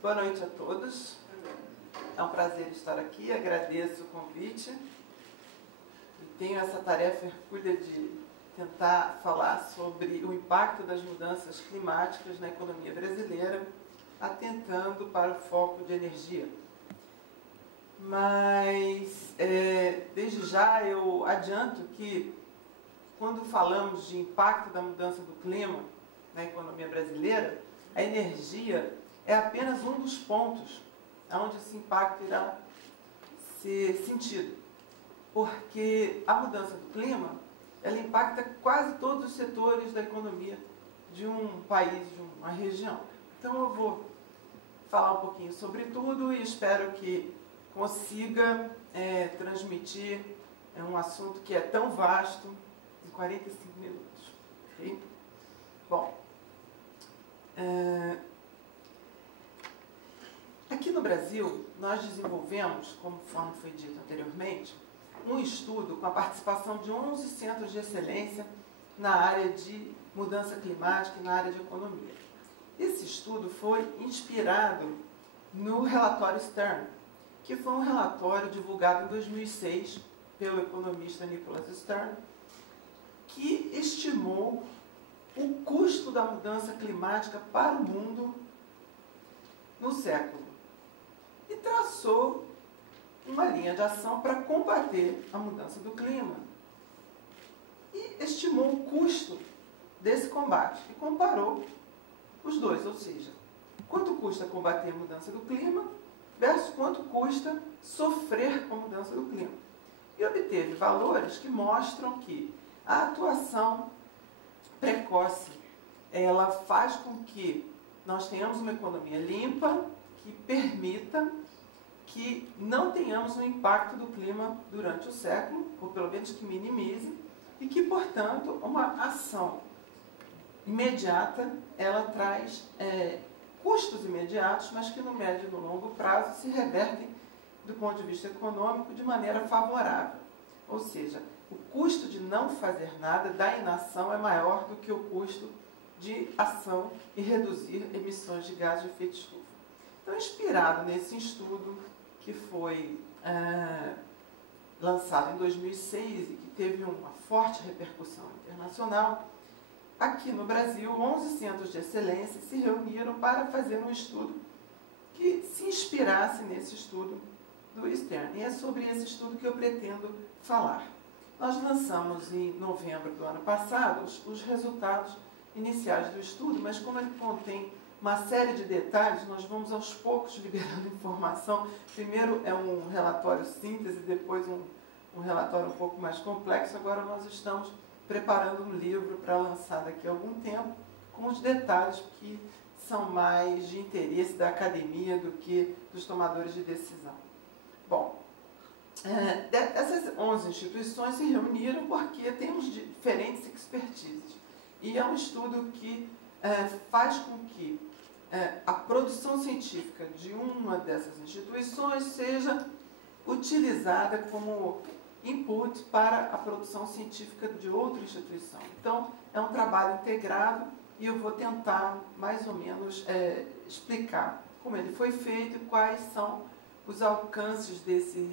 Boa noite a todos. É um prazer estar aqui, agradeço o convite. E tenho essa tarefa hercúlea de tentar falar sobre o impacto das mudanças climáticas na economia brasileira, atentando para o foco de energia. Mas, desde já, eu adianto que, quando falamos de impacto da mudança do clima na economia brasileira, a energia é apenas um dos pontos onde esse impacto irá ser sentido. Porque a mudança do clima, ela impacta quase todos os setores da economia de um país, de uma região. Então eu vou falar um pouquinho sobre tudo e espero que consiga transmitir um assunto que é tão vasto em 45 minutos. Okay? Bom, aqui no Brasil, nós desenvolvemos, conforme foi dito anteriormente, um estudo com a participação de 11 centros de excelência na área de mudança climática e na área de economia. Esse estudo foi inspirado no relatório Stern, que foi um relatório divulgado em 2006 pelo economista Nicholas Stern, que estimou o custo da mudança climática para o mundo no século e traçou uma linha de ação para combater a mudança do clima e estimou o custo desse combate e comparou os dois, ou seja, quanto custa combater a mudança do clima versus quanto custa sofrer com a mudança do clima. E obteve valores que mostram que a atuação precoce, ela faz com que nós tenhamos uma economia limpa, que permita que não tenhamos um impacto do clima durante o século, ou pelo menos que minimize, e que, portanto, uma ação imediata, ela traz custos imediatos, mas que no médio e no longo prazo se revertem do ponto de vista econômico de maneira favorável. Ou seja, o custo de não fazer nada, da inação, é maior do que o custo de ação e reduzir emissões de gases de efeito estufa. Então, inspirado nesse estudo que foi lançado em 2006 e que teve uma forte repercussão internacional, aqui no Brasil, 11 centros de excelência se reuniram para fazer um estudo que se inspirasse nesse estudo do Stern. E é sobre esse estudo que eu pretendo falar. Nós lançamos em novembro do ano passado os resultados iniciais do estudo, mas como ele contém uma série de detalhes, nós vamos aos poucos liberando informação. Primeiro é um relatório síntese, depois um relatório um pouco mais complexo. Agora nós estamos preparando um livro para lançar daqui a algum tempo, com os detalhes que são mais de interesse da academia do que dos tomadores de decisão. Bom, essas 11 instituições se reuniram porque temos diferentes expertises. E é um estudo que faz com que a produção científica de uma dessas instituições seja utilizada como input para a produção científica de outra instituição. Então, é um trabalho integrado e eu vou tentar, mais ou menos, explicar como ele foi feito e quais são os alcances desse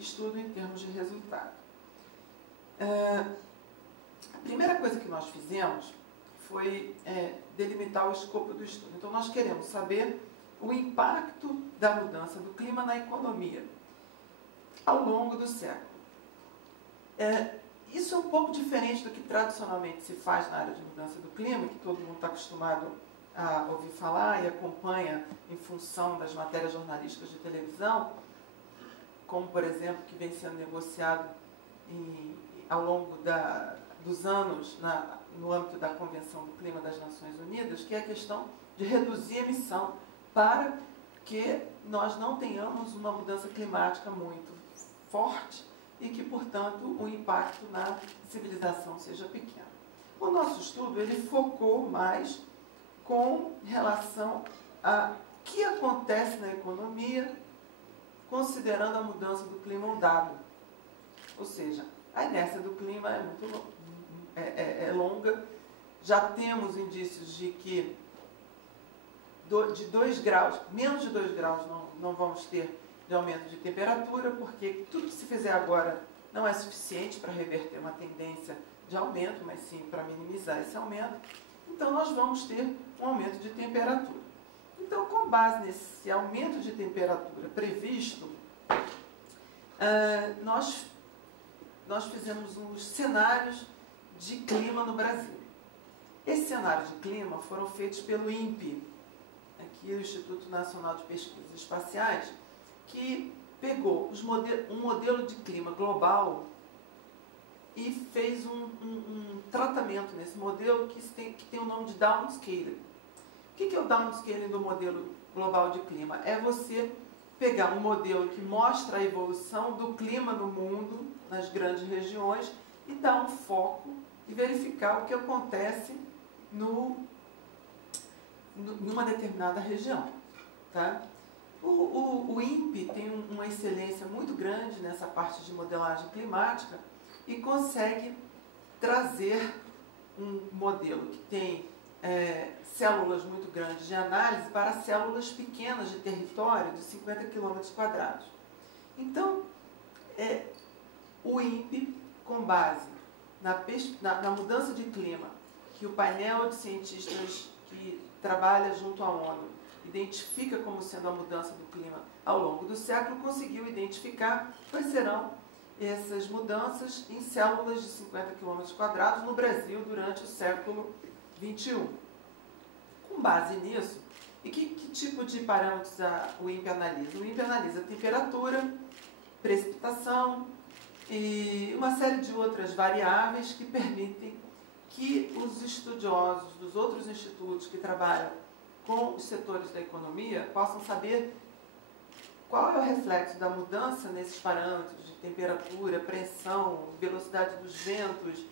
estudo em termos de resultado. A primeira coisa que nós fizemos foi delimitar o escopo do estudo. Então, nós queremos saber o impacto da mudança do clima na economia ao longo do século. Isso é um pouco diferente do que tradicionalmente se faz na área de mudança do clima, que todo mundo está acostumado a ouvir falar e acompanha em função das matérias jornalísticas de televisão, como, por exemplo, que vem sendo negociado ao longo dos anos no âmbito da Convenção do Clima das Nações Unidas, que é a questão de reduzir a emissão para que nós não tenhamos uma mudança climática muito forte e que, portanto, o impacto na civilização seja pequeno. O nosso estudo ele focou mais com relação a que acontece na economia considerando a mudança do clima dado. Ou seja, a inércia do clima é muito longa. Já temos indícios de que de 2 graus, menos de 2 graus não vamos ter de aumento de temperatura, porque tudo que se fizer agora não é suficiente para reverter uma tendência de aumento, mas sim para minimizar esse aumento. Então, nós vamos ter um aumento de temperatura. Então, com base nesse aumento de temperatura previsto, nós fizemos uns cenários de clima no Brasil. Esses cenários de clima foram feitos pelo INPE, aqui o Instituto Nacional de Pesquisas Espaciais, que pegou um modelo de clima global e fez um tratamento nesse modelo que tem o nome de downscaling. O que é o downscaling do modelo global de clima? É você pegar um modelo que mostra a evolução do clima no mundo, nas grandes regiões, e dar um foco e verificar o que acontece numa determinada região. Tá? O INPE tem uma excelência muito grande nessa parte de modelagem climática e consegue trazer um modelo que tem células muito grandes de análise para células pequenas de território de 50 km². Então, o INPE, com base na mudança de clima, que o painel de cientistas que trabalha junto à ONU identifica como sendo a mudança do clima ao longo do século, conseguiu identificar quais serão essas mudanças em células de 50 km² no Brasil durante o século XXI. Com base nisso, e que tipo de parâmetros o INPE analisa? O INPE analisa temperatura, precipitação e uma série de outras variáveis que permitem que os estudiosos dos outros institutos que trabalham com os setores da economia possam saber qual é o reflexo da mudança nesses parâmetros de temperatura, pressão, velocidade dos ventos,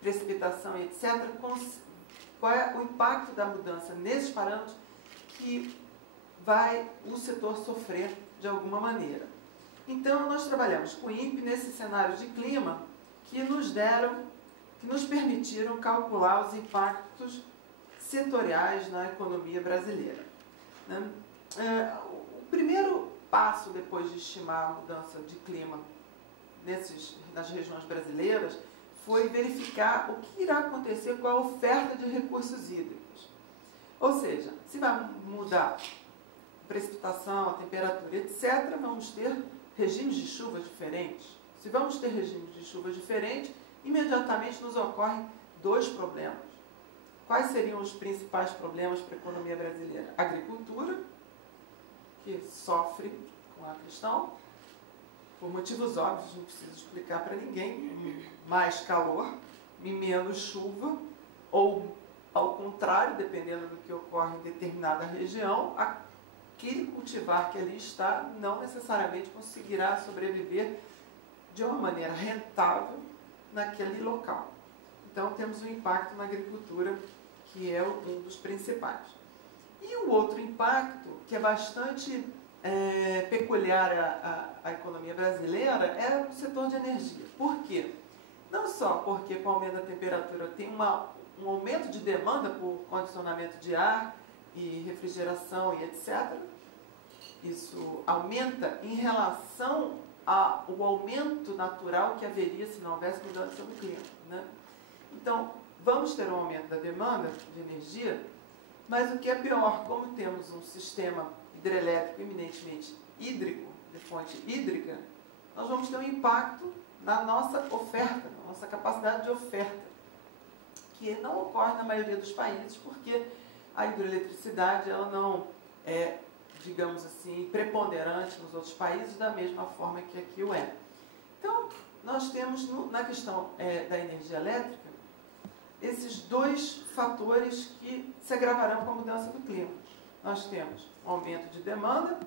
precipitação, etc. Qual é o impacto da mudança nesses parâmetros que vai o setor sofrer de alguma maneira. Então, nós trabalhamos com o INPE nesses cenários de clima que nos permitiram calcular os impactos setoriais na economia brasileira. O primeiro passo depois de estimar a mudança de clima nas regiões brasileiras foi verificar o que irá acontecer com a oferta de recursos hídricos. Ou seja, se vai mudar a precipitação, a temperatura, etc., vamos ter regimes de chuvas diferentes. Se vamos ter regimes de chuvas diferentes, imediatamente nos ocorrem 2 problemas. Quais seriam os principais problemas para a economia brasileira? A agricultura, que sofre com a questão, por motivos óbvios, não preciso explicar para ninguém, mais calor e menos chuva, ou ao contrário, dependendo do que ocorre em determinada região, aquele cultivar que ali está não necessariamente conseguirá sobreviver de uma maneira rentável naquele local. Então, temos um impacto na agricultura, que é um dos principais. E o outro impacto, que é bastante peculiar à economia brasileira, é o setor de energia. Por quê? Não só porque com o aumento da temperatura tem um aumento de demanda por condicionamento de ar e refrigeração e etc. Isso aumenta em relação ao aumento natural que haveria se não houvesse mudança no clima, né? Então, vamos ter um aumento da demanda de energia, mas o que é pior, como temos um sistema hidrelétrico eminentemente hídrico, de fonte hídrica, nós vamos ter um impacto na nossa oferta, na nossa capacidade de oferta, que não ocorre na maioria dos países, porque a hidroeletricidade ela não é, digamos assim, preponderante nos outros países da mesma forma que aqui o é. Então, nós temos na questão da energia elétrica esses 2 fatores que se agravarão com a mudança do clima. Nós temos um aumento de demanda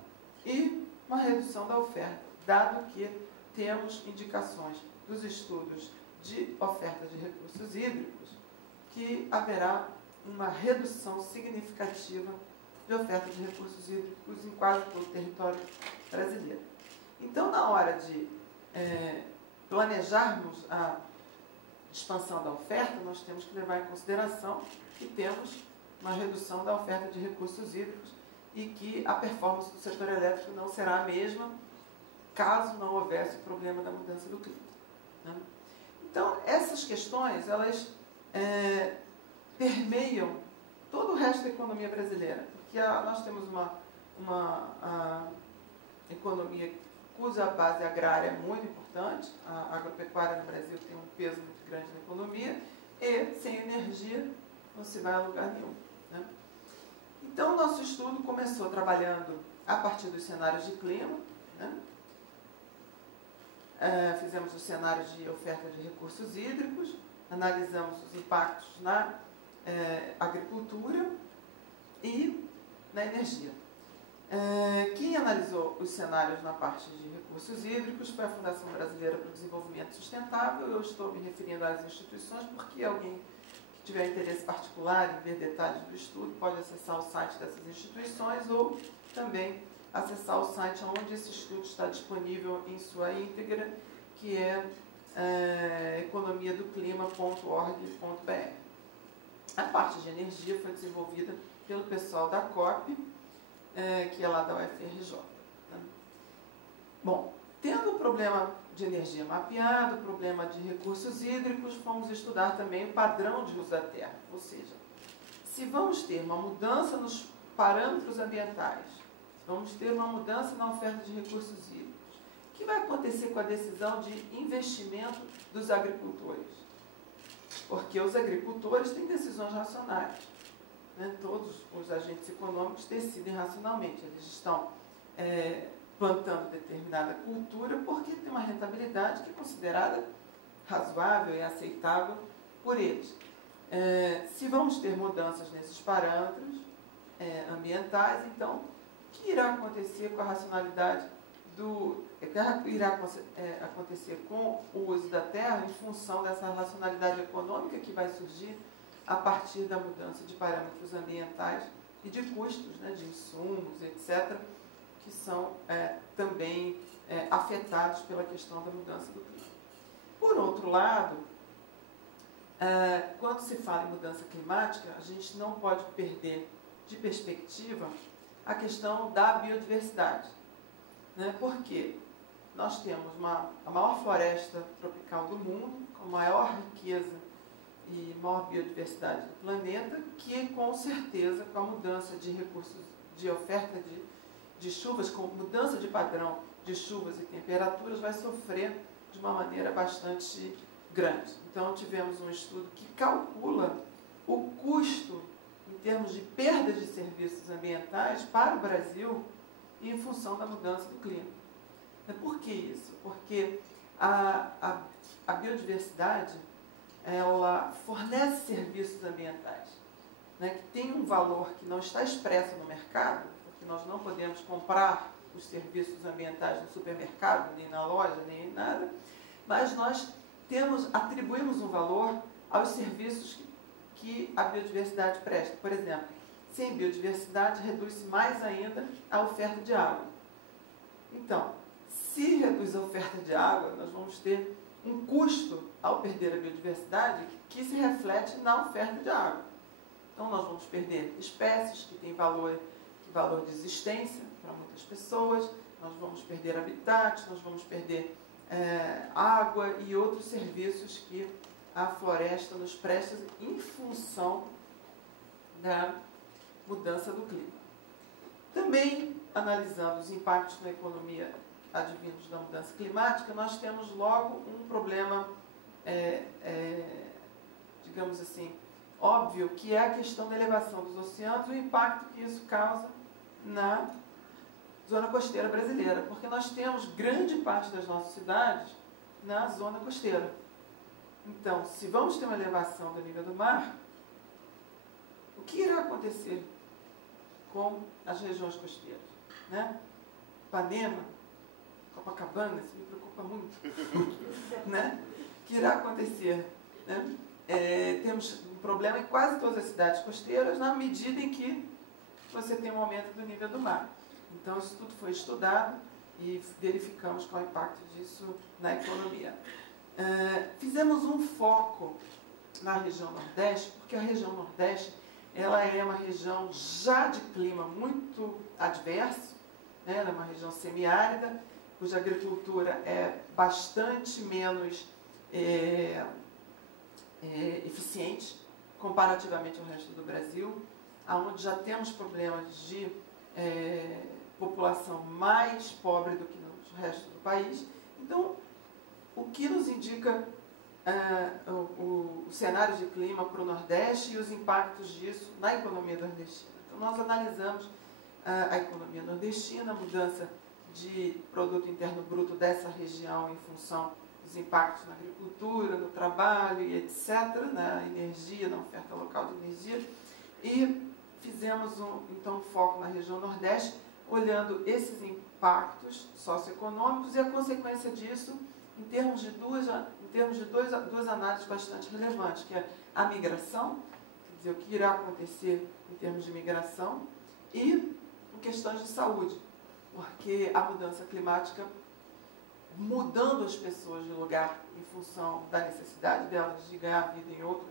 e uma redução da oferta, dado que temos indicações dos estudos de oferta de recursos hídricos, que haverá uma redução significativa de oferta de recursos hídricos em quase todo o território brasileiro. Então, na hora de planejarmos a expansão da oferta, nós temos que levar em consideração que temos uma redução da oferta de recursos hídricos e que a performance do setor elétrico não será a mesma caso não houvesse o problema da mudança do clima, né? Então, essas questões, elas permeiam todo o resto da economia brasileira, porque nós temos uma economia cuja base agrária é muito importante, a agropecuária no Brasil tem um peso muito grande na economia, e sem energia não se vai a lugar nenhum, né? Então, o nosso estudo começou trabalhando a partir dos cenários de clima, né? Fizemos os cenários de oferta de recursos hídricos, analisamos os impactos na agricultura e na energia. Quem analisou os cenários na parte de recursos hídricos foi a Fundação Brasileira para o Desenvolvimento Sustentável. Eu estou me referindo às instituições porque alguém que tiver interesse particular em ver detalhes do estudo pode acessar o site dessas instituições ou também acessar o site onde esse estudo está disponível em sua íntegra, que é economiadoclima.org.br. A parte de energia foi desenvolvida pelo pessoal da COP, que é lá da UFRJ. Né? Bom, tendo o problema de energia mapeado, o problema de recursos hídricos, fomos estudar também o padrão de uso da terra. Ou seja, se vamos ter uma mudança nos parâmetros ambientais, vamos ter uma mudança na oferta de recursos hídricos, o que vai acontecer com a decisão de investimento dos agricultores? Porque os agricultores têm decisões racionais, né? Todos os agentes econômicos decidem racionalmente. Eles estão plantando determinada cultura porque tem uma rentabilidade que é considerada razoável e aceitável por eles. Se vamos ter mudanças nesses parâmetros ambientais, então, o que irá acontecer com a racionalidade o que irá acontecer com o uso da terra em função dessa racionalidade econômica que vai surgir a partir da mudança de parâmetros ambientais e de custos, né, de insumos, etc., que são também afetados pela questão da mudança do clima. Por outro lado, quando se fala em mudança climática, a gente não pode perder de perspectiva a questão da biodiversidade, né? Porque nós temos a maior floresta tropical do mundo, com a maior riqueza e maior biodiversidade do planeta, que com certeza, com a mudança de recursos, de oferta de chuvas, com mudança de padrão de chuvas e temperaturas, vai sofrer de uma maneira bastante grande. Então, tivemos um estudo que calcula o custo em termos de perda de serviços ambientais para o Brasil em função da mudança do clima. Por que isso? Porque a biodiversidade, ela fornece serviços ambientais, né, que tem um valor que não está expresso no mercado, porque nós não podemos comprar os serviços ambientais no supermercado, nem na loja, nem em nada, mas nós atribuímos um valor aos serviços que a biodiversidade presta. Por exemplo, sem biodiversidade, reduz-se mais ainda a oferta de água. Então, se reduz a oferta de água, nós vamos ter um custo ao perder a biodiversidade que se reflete na oferta de água. Então, nós vamos perder espécies que têm valor de existência para muitas pessoas, nós vamos perder habitats, nós vamos perder água e outros serviços que a floresta nos presta em função da mudança do clima. Também, analisando os impactos na economia advindos da mudança climática, nós temos logo um problema, digamos assim, óbvio, que é a questão da elevação dos oceanos e o impacto que isso causa na zona costeira brasileira, porque nós temos grande parte das nossas cidades na zona costeira. Então, se vamos ter uma elevação do nível do mar, o que irá acontecer com as regiões costeiras, né? Ipanema, Copacabana, isso me preocupa muito, né? que irá acontecer, né? Temos um problema em quase todas as cidades costeiras, na medida em que você tem um aumento do nível do mar. Então, isso tudo foi estudado e verificamos qual é o impacto disso na economia. Fizemos um foco na região Nordeste, porque a região Nordeste ela é uma região já de clima muito adverso, né? Ela é uma região semiárida, cuja agricultura é bastante menos eficiente comparativamente ao resto do Brasil, onde já temos problemas de população mais pobre do que no resto do país. Então, o que nos indica o cenário de clima para o Nordeste e os impactos disso na economia nordestina? Então, nós analisamos a economia nordestina, a mudança de produto interno bruto dessa região em função dos impactos na agricultura, no trabalho e etc., na energia, na oferta local de energia, e fizemos então um foco na região Nordeste, olhando esses impactos socioeconômicos e a consequência disso em termos de duas análises bastante relevantes, que é a migração, quer dizer, o que irá acontecer em termos de migração, e em questões de saúde, porque a mudança climática, mudando as pessoas de lugar em função da necessidade delas de ganhar vida em outro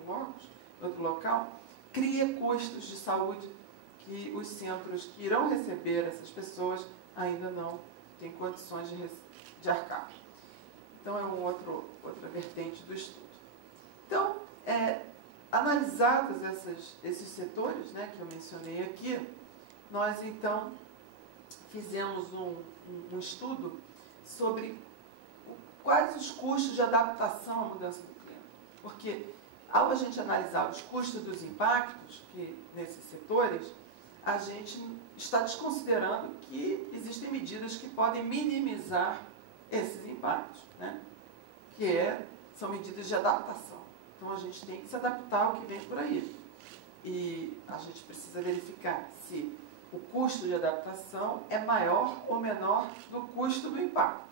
local, cria custos de saúde que os centros que irão receber essas pessoas ainda não têm condições de arcar. Então, é outra vertente do estudo. Então, analisados esses setores, né, que eu mencionei aqui, nós, então, fizemos um estudo sobre quais os custos de adaptação à mudança do clima. Porque, ao a gente analisar os custos dos impactos nesses setores, a gente está desconsiderando que existem medidas que podem minimizar esses impactos, né? São medidas de adaptação. Então, a gente tem que se adaptar ao que vem por aí. E a gente precisa verificar se o custo de adaptação é maior ou menor do custo do impacto,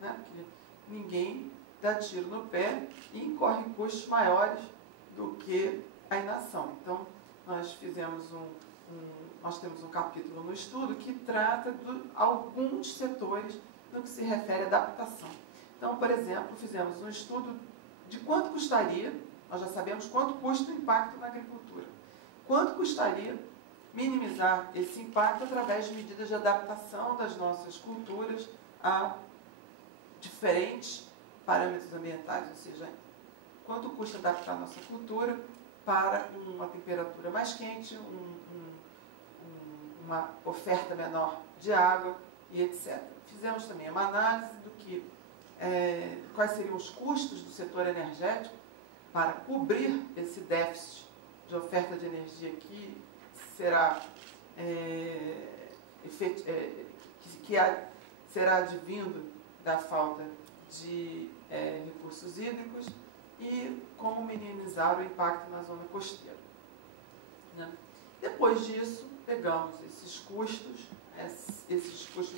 né? Porque ninguém dá tiro no pé e incorre custos maiores do que a inação. Então, nós temos um capítulo no estudo que trata de alguns setores no que se refere à adaptação. Então, por exemplo, fizemos um estudo de quanto custaria, nós já sabemos quanto custa o impacto na agricultura, quanto custaria minimizar esse impacto através de medidas de adaptação das nossas culturas a diferentes parâmetros ambientais, ou seja, quanto custa adaptar a nossa cultura para uma temperatura mais quente, uma oferta menor de água e etc. Fizemos também uma análise do quais seriam os custos do setor energético para cobrir esse déficit de oferta de energia que será será advindo da falta de recursos hídricos e como minimizar o impacto na zona costeira, né? Depois disso, pegamos esses custos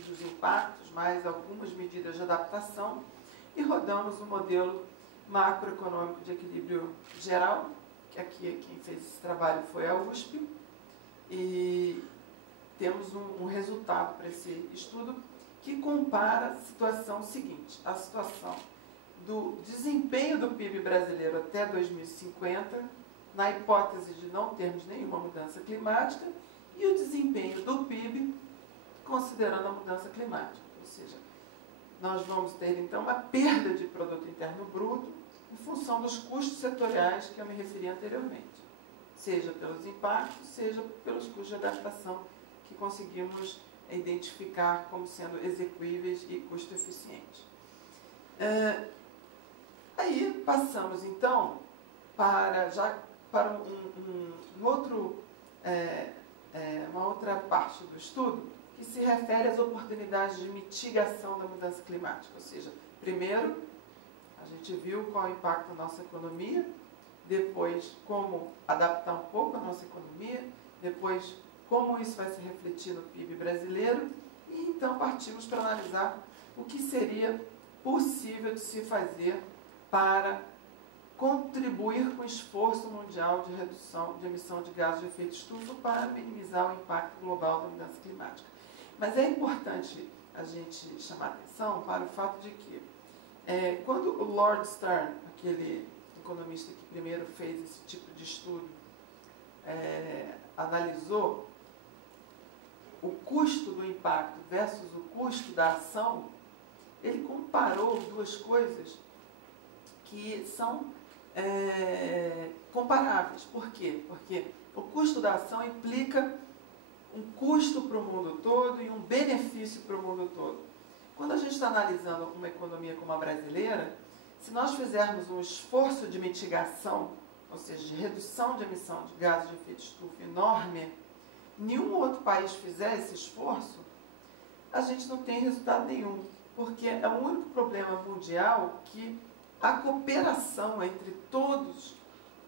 dos impactos, mais algumas medidas de adaptação, e rodamos um modelo macroeconômico de equilíbrio geral, que aqui quem fez esse trabalho foi a USP, e temos um resultado para esse estudo que compara a situação seguinte, a situação do desempenho do PIB brasileiro até 2050, na hipótese de não termos nenhuma mudança climática, e o desempenho do PIB considerando a mudança climática. Ou seja, nós vamos ter, então, uma perda de produto interno bruto em função dos custos setoriais que eu me referi anteriormente, seja pelos impactos, seja pelos custos de adaptação que conseguimos identificar como sendo execuíveis e custo-eficientes. Aí passamos, então, para uma outra parte do estudo que se refere às oportunidades de mitigação da mudança climática. Ou seja, primeiro, a gente viu qual é o impacto na nossa economia, depois como adaptar um pouco a nossa economia, depois como isso vai se refletir no PIB brasileiro, e então partimos para analisar o que seria possível de se fazer para contribuir com o esforço mundial de redução de emissão de gases de efeito estufa para minimizar o impacto global da mudança climática. Mas é importante a gente chamar atenção para o fato de que, quando o Lord Stern, aquele economista que primeiro fez esse tipo de estudo, analisou o custo do impacto versus o custo da ação, ele comparou duas coisas que são comparáveis. Por quê? Porque o custo da ação implica um custo para o mundo todo e um benefício para o mundo todo. Quando a gente está analisando uma economia como a brasileira, se nós fizermos um esforço de mitigação, ou seja, de redução de emissão de gases de efeito estufa enorme, nenhum outro país fizer esse esforço, a gente não tem resultado nenhum, porque é o único problema mundial que a cooperação entre todos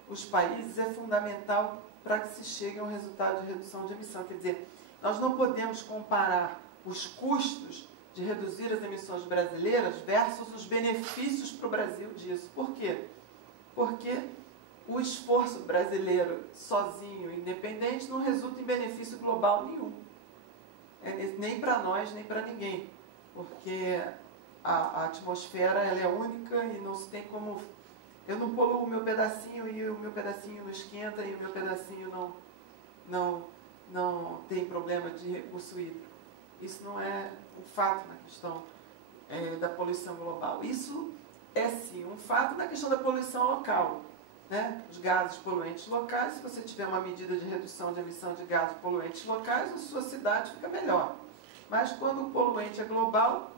os países é fundamental para que se chegue a um resultado de redução de emissão. Quer dizer, nós não podemos comparar os custos de reduzir as emissões brasileiras versus os benefícios para o Brasil disso. Por quê? Porque o esforço brasileiro sozinho, independente, não resulta em benefício global nenhum. Nem para nós, nem para ninguém. Porque a atmosfera ela é única e não se tem como... Eu não poluo o meu pedacinho e o meu pedacinho não esquenta e o meu pedacinho não tem problema de recurso hídrico. Isso não é um fato na questão da poluição global. Isso é sim um fato na questão da poluição local. Né? Os gases poluentes locais, se você tiver uma medida de redução de emissão de gases poluentes locais, a sua cidade fica melhor. Mas quando o poluente é global,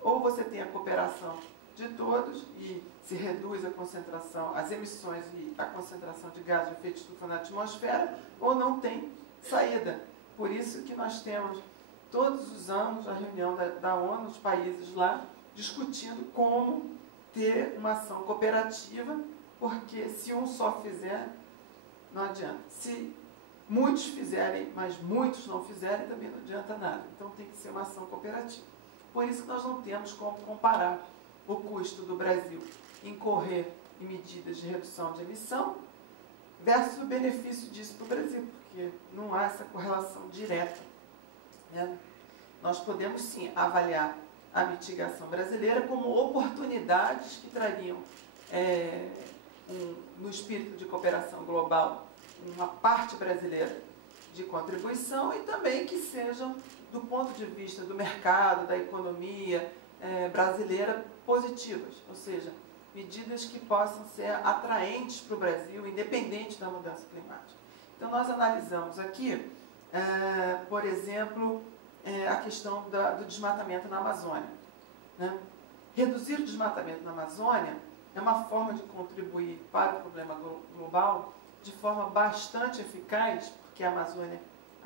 ou você tem a cooperação de todos e se reduz a concentração, as emissões e a concentração de gases de efeito estufa na atmosfera, ou não tem saída. Por isso que nós temos todos os anos a reunião da ONU, os países lá, discutindo como ter uma ação cooperativa, porque se um só fizer, não adianta. Se muitos fizerem, mas muitos não fizerem, também não adianta nada. Então tem que ser uma ação cooperativa. Por isso que nós não temos como comparar o custo do Brasil incorrer em medidas de redução de emissão versus o benefício disso para o Brasil, porque não há essa correlação direta. Né? Nós podemos sim avaliar a mitigação brasileira como oportunidades que trariam, no espírito de cooperação global, uma parte brasileira de contribuição e também que sejam, do ponto de vista do mercado, da economia brasileira, positivas, ou seja, medidas que possam ser atraentes para o Brasil, independente da mudança climática. Então, nós analisamos aqui, por exemplo, a questão do desmatamento na Amazônia. Né? Reduzir o desmatamento na Amazônia é uma forma de contribuir para o problema global de forma bastante eficaz, porque a Amazônia,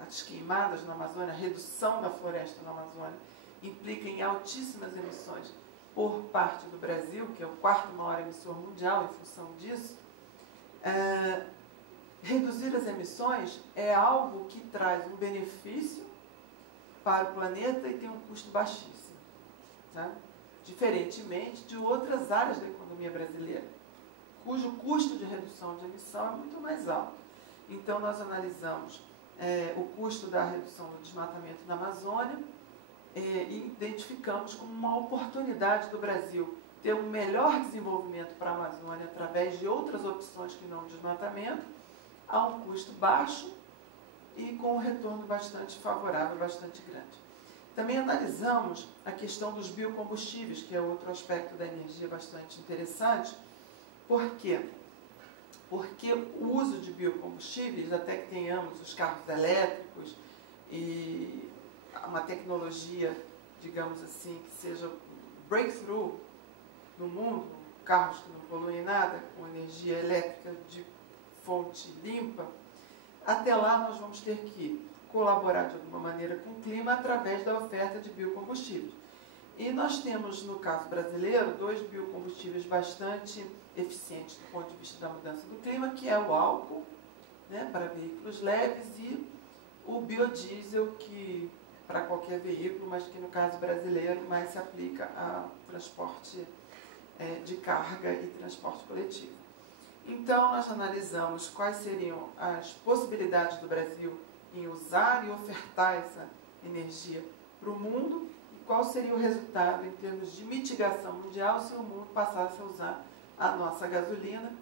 as queimadas na Amazônia, a redução da floresta na Amazônia, implica em altíssimas emissões por parte do Brasil, que é o quarto maior emissor mundial em função disso. Reduzir as emissões é algo que traz um benefício para o planeta e tem um custo baixíssimo, tá? Diferentemente de outras áreas da economia brasileira, cujo custo de redução de emissão é muito mais alto. Então, nós analisamos o custo da redução do desmatamento na Amazônia e identificamos como uma oportunidade do Brasil ter um melhor desenvolvimento para a Amazônia através de outras opções que não o desmatamento, a um custo baixo e com um retorno bastante favorável, bastante grande. Também analisamos a questão dos biocombustíveis, que é outro aspecto da energia bastante interessante. Por quê? Porque o uso de biocombustíveis, até que tenhamos os carros elétricos e uma tecnologia, digamos assim, que seja breakthrough no mundo, carros que não poluem nada, com energia elétrica de fonte limpa, até lá nós vamos ter que colaborar de alguma maneira com o clima através da oferta de biocombustíveis. E nós temos, no caso brasileiro, dois biocombustíveis bastante eficientes do ponto de vista da mudança do clima, que é o álcool, né, para veículos leves, e o biodiesel, que para qualquer veículo, mas que no caso brasileiro mais se aplica ao transporte de carga e transporte coletivo. Então, nós analisamos quais seriam as possibilidades do Brasil em usar e ofertar essa energia para o mundo e qual seria o resultado em termos de mitigação mundial se o mundo passasse a usar a nossa gasolina,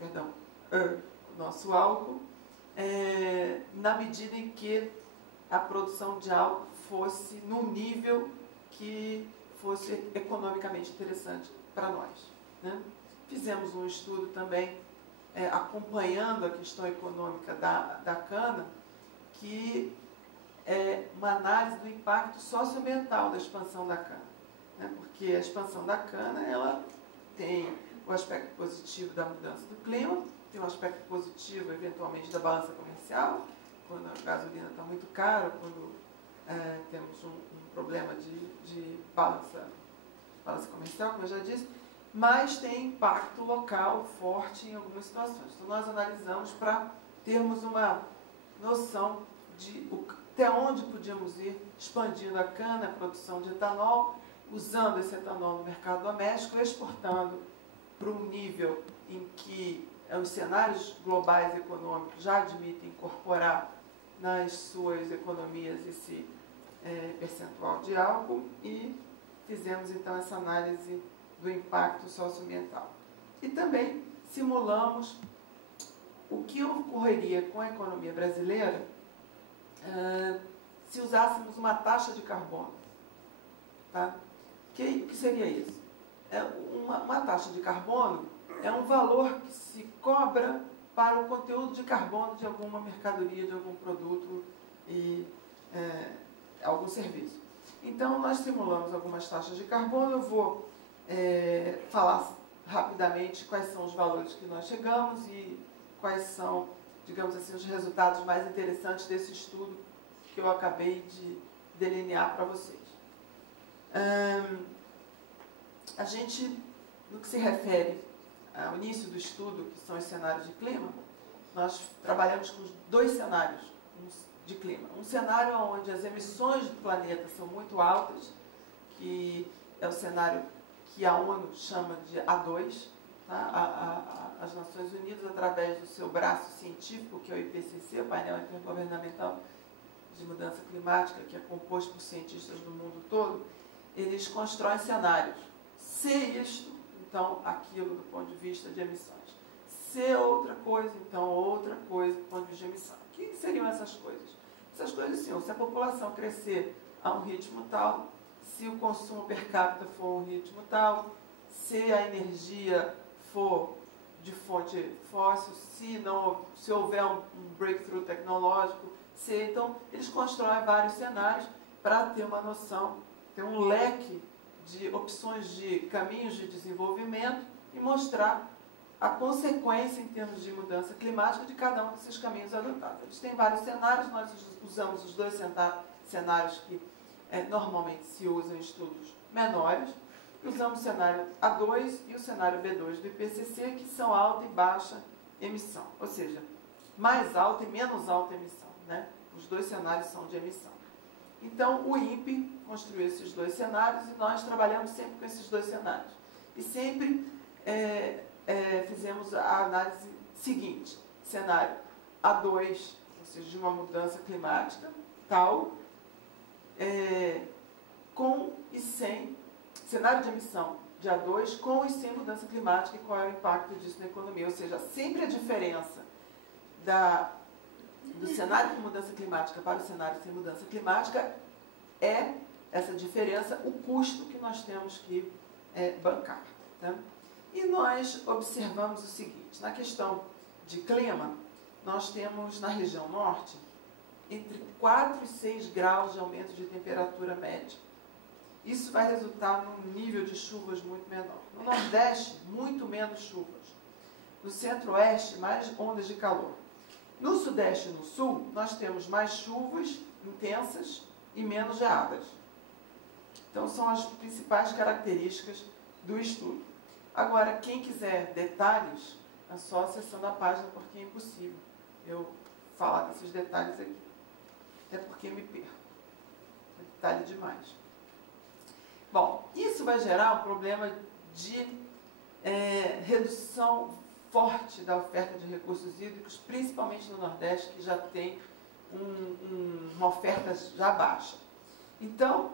o nosso álcool, na medida em que a produção de álcool fosse num nível que fosse economicamente interessante para nós, né? Fizemos um estudo também acompanhando a questão econômica da cana, que é uma análise do impacto socioambiental da expansão da cana, né? Porque a expansão da cana ela tem o aspecto positivo da mudança do clima, tem um aspecto positivo, eventualmente, da balança comercial, quando a gasolina está muito cara, quando temos um problema de balança comercial, como eu já disse, mas tem impacto local forte em algumas situações. Então, nós analisamos para termos uma noção de até onde podíamos ir expandindo a cana, a produção de etanol, usando esse etanol no mercado doméstico, exportando para um nível em que os cenários globais econômicos já admitem incorporar nas suas economias esse percentual de álcool, e fizemos então essa análise do impacto socioambiental. E também simulamos o que ocorreria com a economia brasileira se usássemos uma taxa de carbono. Tá? O que seria isso? Uma taxa de carbono é um valor que se cobra para o conteúdo de carbono de alguma mercadoria, de algum produto e algum serviço. Então, nós simulamos algumas taxas de carbono. Eu vou falar rapidamente quais são os valores que nós chegamos e quais são, digamos assim, os resultados mais interessantes desse estudo que eu acabei de delinear para vocês. A gente, no que se refere ao início do estudo, que são os cenários de clima, nós trabalhamos com dois cenários de clima. Um cenário onde as emissões do planeta são muito altas, que é o cenário que a ONU chama de A2, tá? As Nações Unidas, através do seu braço científico, que é o IPCC, o Painel Intergovernamental de Mudança Climática, que é composto por cientistas do mundo todo, eles constroem cenários. Se isto, então aquilo do ponto de vista de emissões. Se outra coisa, então outra coisa do ponto de vista de emissão. O que seriam essas coisas? Essas coisas são, se a população crescer a um ritmo tal, se o consumo per capita for um ritmo tal, se a energia for de fonte fóssil, se houver um breakthrough tecnológico, então eles constroem vários cenários para ter uma noção, ter um leque de opções de caminhos de desenvolvimento e mostrar a consequência em termos de mudança climática de cada um desses caminhos adotados. Eles têm vários cenários, nós usamos os dois cenários que normalmente se usam em estudos menores. Usamos o cenário A2 e o cenário B2 do IPCC, que são alta e baixa emissão, ou seja, mais alta e menos alta emissão, né? Os dois cenários são de emissão. Então, o INPE construiu esses dois cenários e nós trabalhamos sempre com esses dois cenários. E sempre fizemos a análise seguinte: cenário A2, ou seja, de uma mudança climática tal, com e sem, cenário de emissão de A2 com e sem mudança climática, e qual é o impacto disso na economia. Ou seja, sempre a diferença do cenário com mudança climática para o cenário sem mudança climática é essa diferença, o custo que nós temos que bancar. Tá? E nós observamos o seguinte: na questão de clima, nós temos na região norte entre 4 e 6 graus de aumento de temperatura média. Isso vai resultar num nível de chuvas muito menor. No Nordeste, muito menos chuvas. No Centro-Oeste, mais ondas de calor. No Sudeste e no Sul, nós temos mais chuvas intensas e menos geadas. Então, são as principais características do estudo. Agora, quem quiser detalhes, é só acessando a página, porque é impossível eu falar desses detalhes aqui. Até porque me perco. É detalhe demais. Bom, isso vai gerar um problema de redução forte da oferta de recursos hídricos, principalmente no Nordeste, que já tem uma oferta já baixa. Então,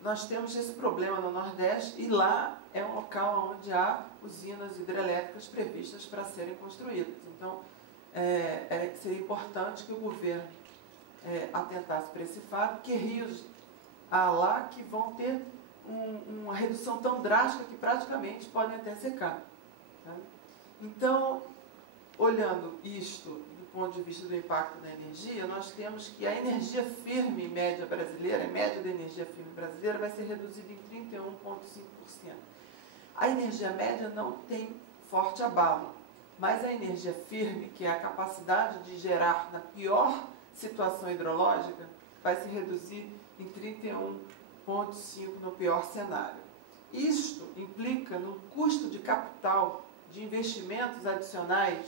nós temos esse problema no Nordeste, e lá é um local onde há usinas hidrelétricas previstas para serem construídas. Então, seria importante que o governo atentasse para esse fato, porque rios há lá que vão ter uma redução tão drástica que praticamente podem até secar. Tá? Então, olhando isto do ponto de vista do impacto na energia, nós temos que a energia firme média brasileira, a média da energia firme brasileira vai ser reduzida em 31,5%. A energia média não tem forte abalo, mas a energia firme, que é a capacidade de gerar na pior situação hidrológica, vai se reduzir em 31,5% no pior cenário. Isto implica no custo de capital de investimentos adicionais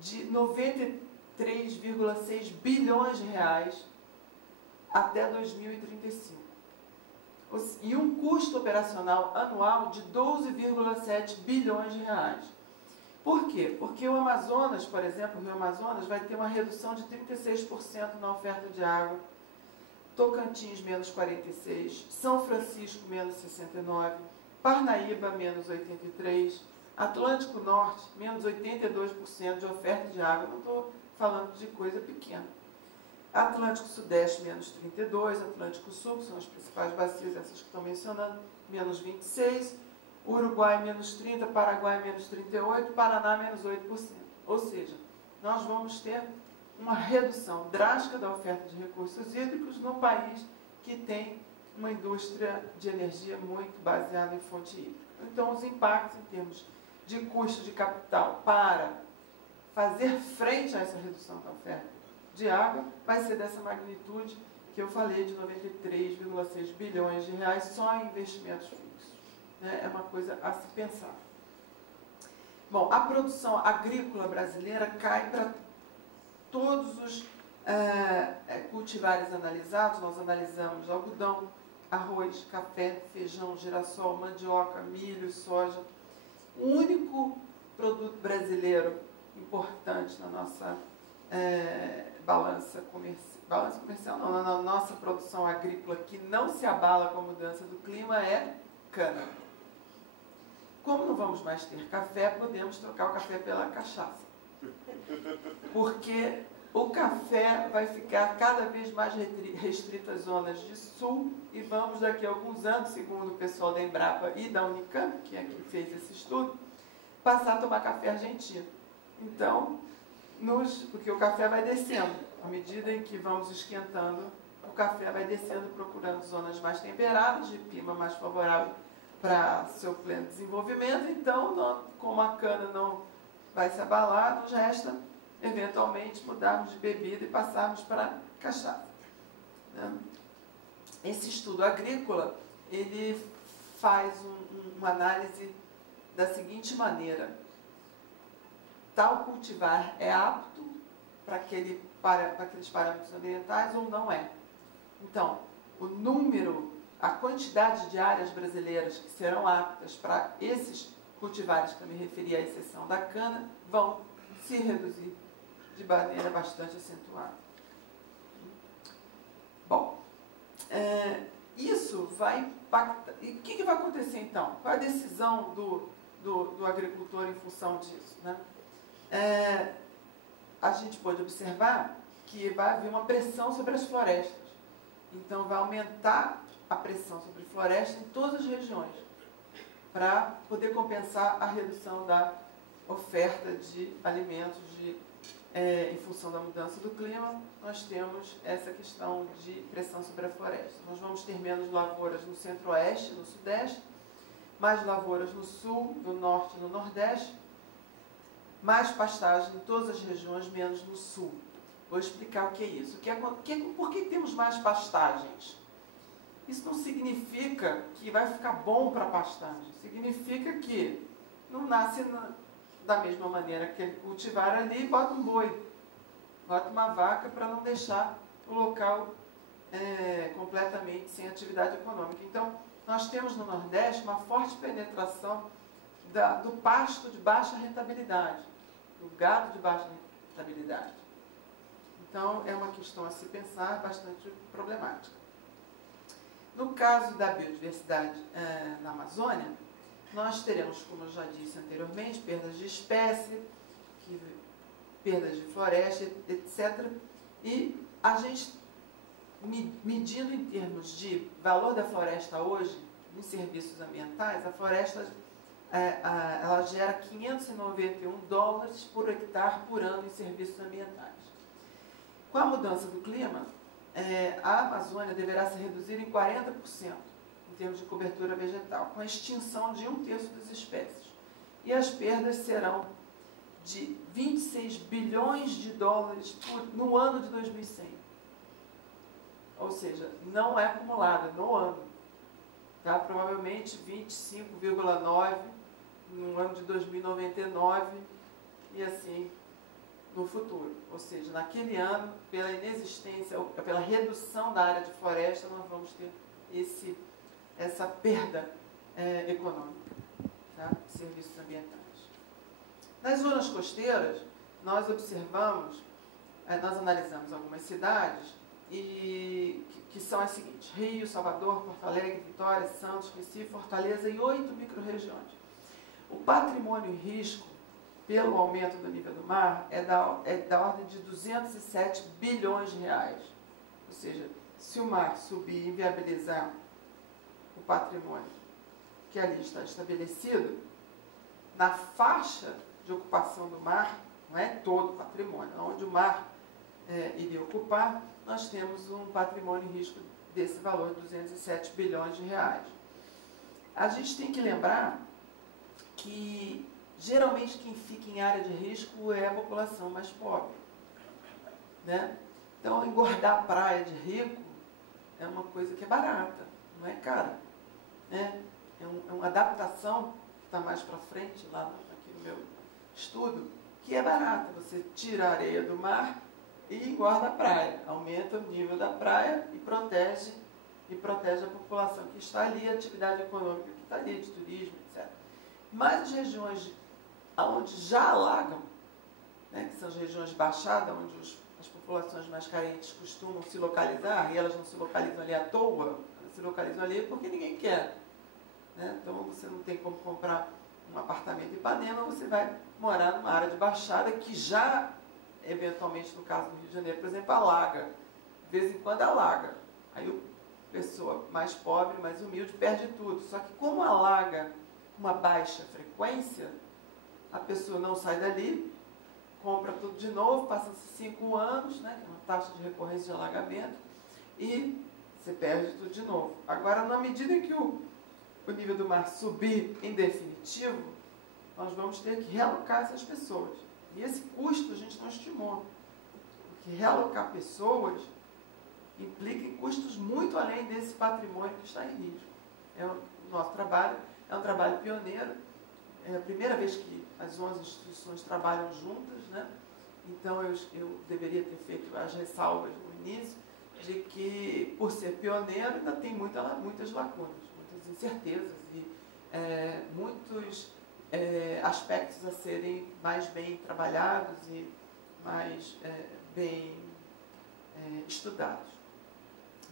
de 93,6 bilhões de reais até 2035. E um custo operacional anual de 12,7 bilhões de reais. Por quê? Porque o Amazonas, por exemplo, o Rio Amazonas vai ter uma redução de 36% na oferta de água, Tocantins menos 46%, São Francisco menos 69%, Parnaíba menos 83%, Atlântico Norte menos 82% de oferta de água, não estou falando de coisa pequena. Atlântico Sudeste menos 32%, Atlântico Sul, que são as principais bacias, essas que estão mencionando, menos 26%, Uruguai menos 30%, Paraguai menos 38%, Paraná menos 8%. Ou seja, nós vamos ter uma redução drástica da oferta de recursos hídricos num país que tem uma indústria de energia muito baseada em fonte hídrica. Então, os impactos em termos de custo de capital para fazer frente a essa redução da oferta de água vai ser dessa magnitude que eu falei, de 93,6 bilhões de reais só em investimentos fixos. É uma coisa a se pensar. Bom, a produção agrícola brasileira cai para todos os cultivares analisados. Nós analisamos algodão, arroz, café, feijão, girassol, mandioca, milho, soja. O único produto brasileiro importante na nossa balança comercial não, na nossa produção agrícola, que não se abala com a mudança do clima, é cana. Como não vamos mais ter café, podemos trocar o café pela cachaça. Porque o café vai ficar cada vez mais restrito às zonas de sul, e vamos daqui a alguns anos, segundo o pessoal da Embrapa e da Unicamp, que é quem fez esse estudo, passar a tomar café argentino. Então, porque o café vai descendo, à medida em que vamos esquentando, o café vai descendo procurando zonas mais temperadas, de clima mais favorável para seu pleno desenvolvimento. Então, como a cana não vai se abalar, nos resta eventualmente mudarmos de bebida e passarmos para cachaça. Esse estudo agrícola, ele faz uma análise da seguinte maneira: tal cultivar é apto para aqueles parâmetros ambientais ou não é? Então, a quantidade de áreas brasileiras que serão aptas para esses cultivares que eu me referi, à exceção da cana, vão se reduzir de maneira bastante acentuada. Bom, isso vai impactar. E o que vai acontecer então? Qual a decisão do agricultor em função disso, né? A gente pode observar que vai haver uma pressão sobre as florestas. Então, vai aumentar a pressão sobre floresta em todas as regiões, para poder compensar a redução da oferta de alimentos em função da mudança do clima. Nós temos essa questão de pressão sobre a floresta. Nós vamos ter menos lavouras no centro-oeste, no sudeste, mais lavouras no sul, no norte e no nordeste, mais pastagem em todas as regiões, menos no sul. Vou explicar o que é isso. Por que temos mais pastagens? Isso não significa que vai ficar bom para a pastagem. Significa que não nasce da mesma maneira que ele cultivar ali, bota um boi, bota uma vaca, para não deixar o local completamente sem atividade econômica. Então, nós temos no Nordeste uma forte penetração do pasto de baixa rentabilidade, do gado de baixa rentabilidade. Então, é uma questão a se pensar bastante problemática. No caso da biodiversidade na Amazônia, nós teremos, como eu já disse anteriormente, perdas de espécie, perdas de floresta, etc. E a gente, medindo em termos de valor da floresta hoje, em serviços ambientais, a floresta ela gera 591 dólares por hectare por ano em serviços ambientais. Com a mudança do clima, a Amazônia deverá se reduzir em 40% em termos de cobertura vegetal, com a extinção de 1/3 das espécies. E as perdas serão de 26 bilhões de dólares no ano de 2100. Ou seja, não é acumulada no ano. Tá? Provavelmente 25,9 no ano de 2099 e assim no futuro. Ou seja, naquele ano, pela inexistência, pela redução da área de floresta, nós vamos ter essa perda econômica, tá? De serviços ambientais. Nas zonas costeiras, nós observamos, nós analisamos algumas cidades que são as seguintes: Rio, Salvador, Porto Alegre, Vitória, Santos, Recife, Fortaleza e 8 micro-regiões. O patrimônio em risco, pelo aumento do nível do mar, é da ordem de 207 bilhões de reais. Ou seja, se o mar subir e inviabilizar o patrimônio que ali está estabelecido, na faixa de ocupação do mar, não é todo o patrimônio, onde o mar iria ocupar, nós temos um patrimônio em risco desse valor de 207 bilhões de reais. A gente tem que lembrar que geralmente quem fica em área de risco é a população mais pobre, né? Então, engordar a praia de rico é uma coisa que é barata, não é cara, né? É uma adaptação que está mais para frente, lá aqui no meu estudo, que é barata. Você tira a areia do mar e engorda a praia, aumenta o nível da praia e protege a população que está ali, a atividade econômica que está ali, de turismo, etc. Mas as regiões onde já alagam, né, que são as regiões de baixada, onde as populações mais carentes costumam se localizar, e elas não se localizam ali à toa, elas se localizam ali porque ninguém quer. Né? Então, você não tem como comprar um apartamento em Ipanema, você vai morar numa área de baixada que já, eventualmente, no caso do Rio de Janeiro, por exemplo, alaga. De vez em quando alaga. Aí a pessoa mais pobre, mais humilde, perde tudo. Só que como alaga com uma baixa frequência, a pessoa não sai dali, compra tudo de novo, passam-se 5 anos, né, que é uma taxa de recorrência de alagamento, e você perde tudo de novo. Agora, na medida em que o nível do mar subir em definitivo, nós vamos ter que realocar essas pessoas. E esse custo a gente não estimou. Porque realocar pessoas implica em custos muito além desse patrimônio que está em risco. O nosso trabalho é um trabalho pioneiro. É a primeira vez que as 11 instituições trabalham juntas, né? Então eu deveria ter feito as ressalvas no início de que, por ser pioneiro, ainda tem muitas lacunas, muitas incertezas e muitos aspectos a serem mais bem trabalhados e mais bem estudados.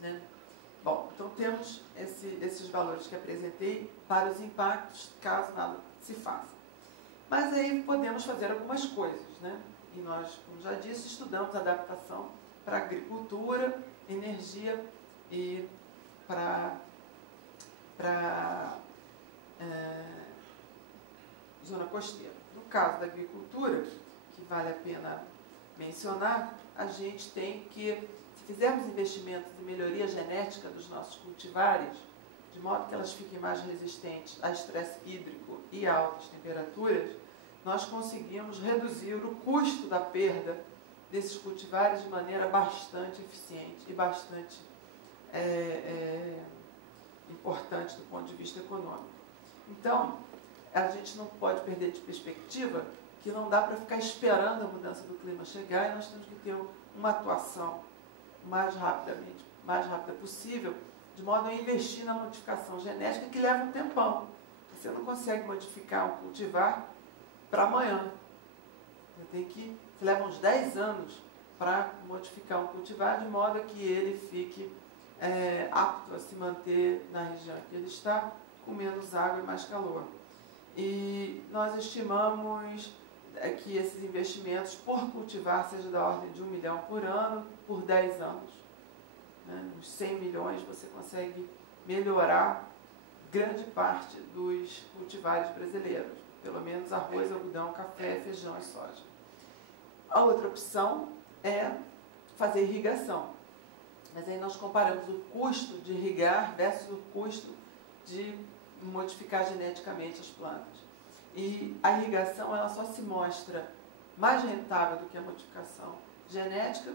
Né? Bom, então temos esses valores que apresentei para os impactos, caso nada se faça. Mas aí podemos fazer algumas coisas, né? E nós, como já disse, estudamos adaptação para agricultura, energia e para zona costeira. No caso da agricultura, que vale a pena mencionar, a gente tem que, se fizermos investimentos em melhoria genética dos nossos cultivares, de modo que elas fiquem mais resistentes a estresse hídrico e a altas temperaturas, nós conseguimos reduzir o custo da perda desses cultivares de maneira bastante eficiente e bastante importante do ponto de vista econômico. Então, a gente não pode perder de perspectiva que não dá para ficar esperando a mudança do clima chegar, e nós temos que ter uma atuação mais rápida possível de modo a investir na modificação genética, que leva um tempão. Você não consegue modificar um cultivar para amanhã. Você leva uns 10 anos para modificar um cultivar de modo a que ele fique apto a se manter na região que ele está, com menos água e mais calor. E nós estimamos que esses investimentos por cultivar seja da ordem de 1 milhão por ano, por 10 anos. Uns 100 milhões você consegue melhorar grande parte dos cultivares brasileiros, pelo menos arroz, algodão, café, feijão e soja. A outra opção é fazer irrigação, mas aí nós comparamos o custo de irrigar versus o custo de modificar geneticamente as plantas. E a irrigação ela só se mostra mais rentável do que a modificação genética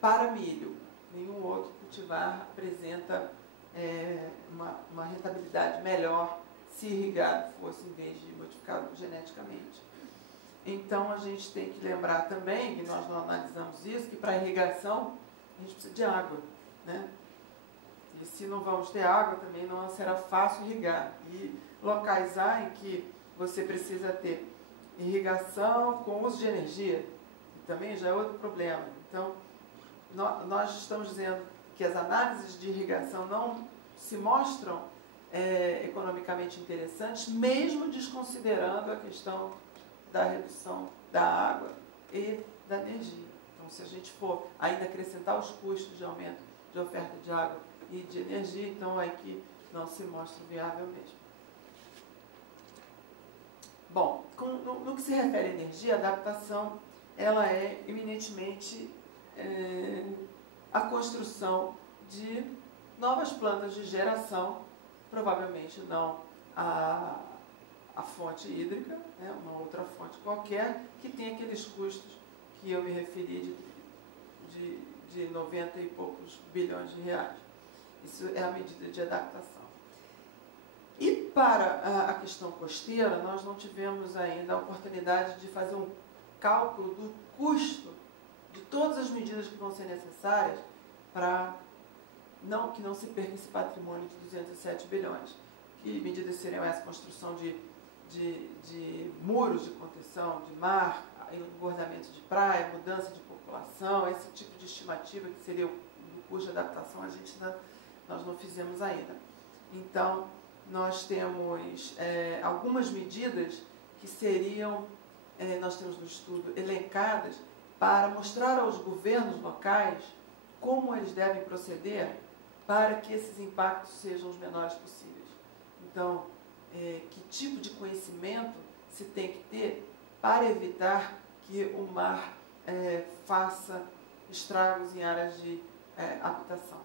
para milho. Nenhum outro cultivar apresenta uma rentabilidade melhor se irrigado fosse em vez de modificado geneticamente. Então a gente tem que lembrar também, e nós não analisamos isso, que para irrigação a gente precisa de água, né? E se não vamos ter água também não será fácil irrigar. E localizar em que você precisa ter irrigação com uso de energia, que também já é outro problema. Então nós estamos dizendo que as análises de irrigação não se mostram economicamente interessantes, mesmo desconsiderando a questão da redução da água e da energia. Então, se a gente for ainda acrescentar os custos de aumento de oferta de água e de energia, então é que não se mostra viável mesmo. Bom, no que se refere à energia, a adaptação ela é eminentemente a construção de novas plantas de geração, provavelmente não a fonte hídrica, né, uma outra fonte qualquer, que tem aqueles custos que eu me referi de 90 e poucos bilhões de reais. Isso é a medida de adaptação. E para a questão costeira, nós não tivemos ainda a oportunidade de fazer um cálculo do custo de todas as medidas que vão ser necessárias para que não se perca esse patrimônio de 207 bilhões. Que medidas seriam essa? Construção de muros de contenção de mar, engordamento de praia, mudança de população, esse tipo de estimativa que seria o custo de adaptação, nós não fizemos ainda. Então, nós temos algumas medidas que seriam, nós temos no estudo, elencadas para mostrar aos governos locais como eles devem proceder para que esses impactos sejam os menores possíveis. Então, que tipo de conhecimento se tem que ter para evitar que o mar faça estragos em áreas de habitação.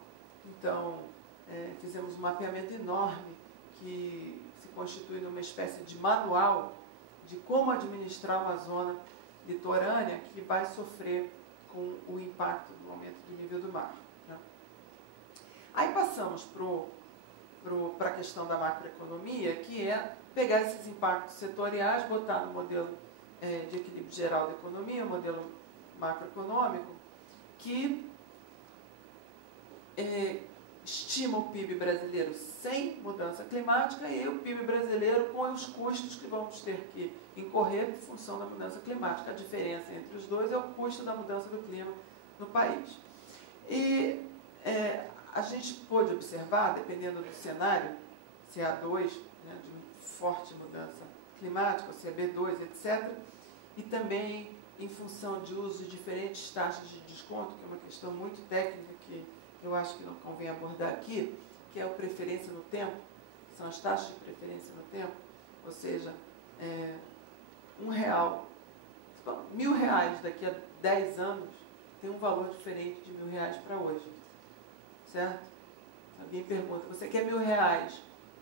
Então, fizemos um mapeamento enorme que se constitui numa espécie de manual de como administrar uma zona litorânea que vai sofrer com o impacto do aumento do nível do mar, né? Aí passamos para a questão da macroeconomia, que é pegar esses impactos setoriais, botar no modelo de equilíbrio geral da economia, o modelo macroeconômico, que estima o PIB brasileiro sem mudança climática e o PIB brasileiro com os custos que vamos ter que incorrer em função da mudança climática. A diferença entre os dois é o custo da mudança do clima no país. E a gente pôde observar, dependendo do cenário, se é A2, né, de forte mudança climática, ou se é B2, etc., e também em função de uso de diferentes taxas de desconto, que é uma questão muito técnica que eu acho que não convém abordar aqui, que é a preferência no tempo, que são as taxas de preferência no tempo, ou seja, R$1, R$1.000 daqui a 10 anos tem um valor diferente de R$1.000 para hoje, certo? Alguém pergunta, você quer R$1.000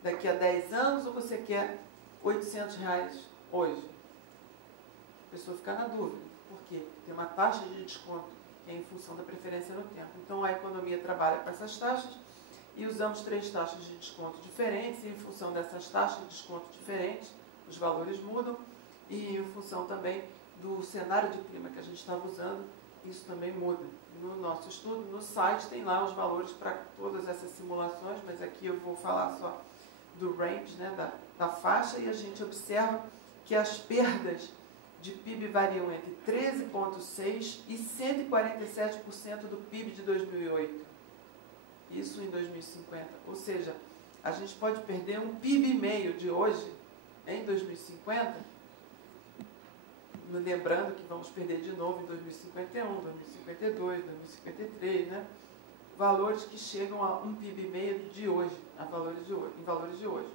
daqui a 10 anos ou você quer R$800 hoje? A pessoa fica na dúvida, por quê? Tem uma taxa de desconto que é em função da preferência no tempo. Então a economia trabalha com essas taxas e usamos 3 taxas de desconto diferentes, e em função dessas taxas de desconto diferentes, os valores mudam, e em função também do cenário de clima que a gente estava usando, isso também muda. No nosso estudo, no site, tem lá os valores para todas essas simulações, mas aqui eu vou falar só do range, né, da faixa, e a gente observa que as perdas de PIB variam entre 13,6% e 147% do PIB de 2008. Isso em 2050. Ou seja, a gente pode perder um PIB e meio de hoje em 2050, lembrando que vamos perder de novo em 2051, 2052, 2053, né? Valores que chegam a um PIB e meio de hoje, em valores de hoje.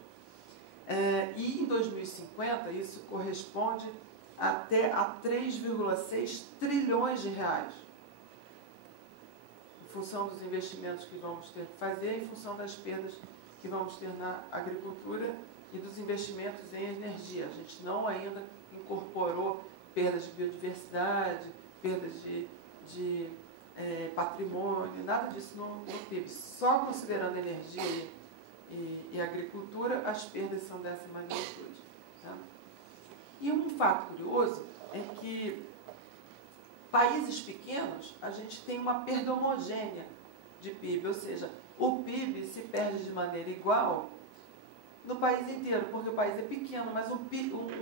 E em 2050, isso corresponde até a 3,6 trilhões de reais, em função dos investimentos que vamos ter que fazer, em função das perdas que vamos ter na agricultura e dos investimentos em energia. A gente não ainda incorporou perdas de biodiversidade, perdas de patrimônio, nada disso no PIB. Só considerando energia e agricultura, as perdas são dessa magnitude. Tá? E um fato curioso é que países pequenos, a gente tem uma perda homogênea de PIB, ou seja, o PIB se perde de maneira igual no país inteiro, porque o país é pequeno, mas um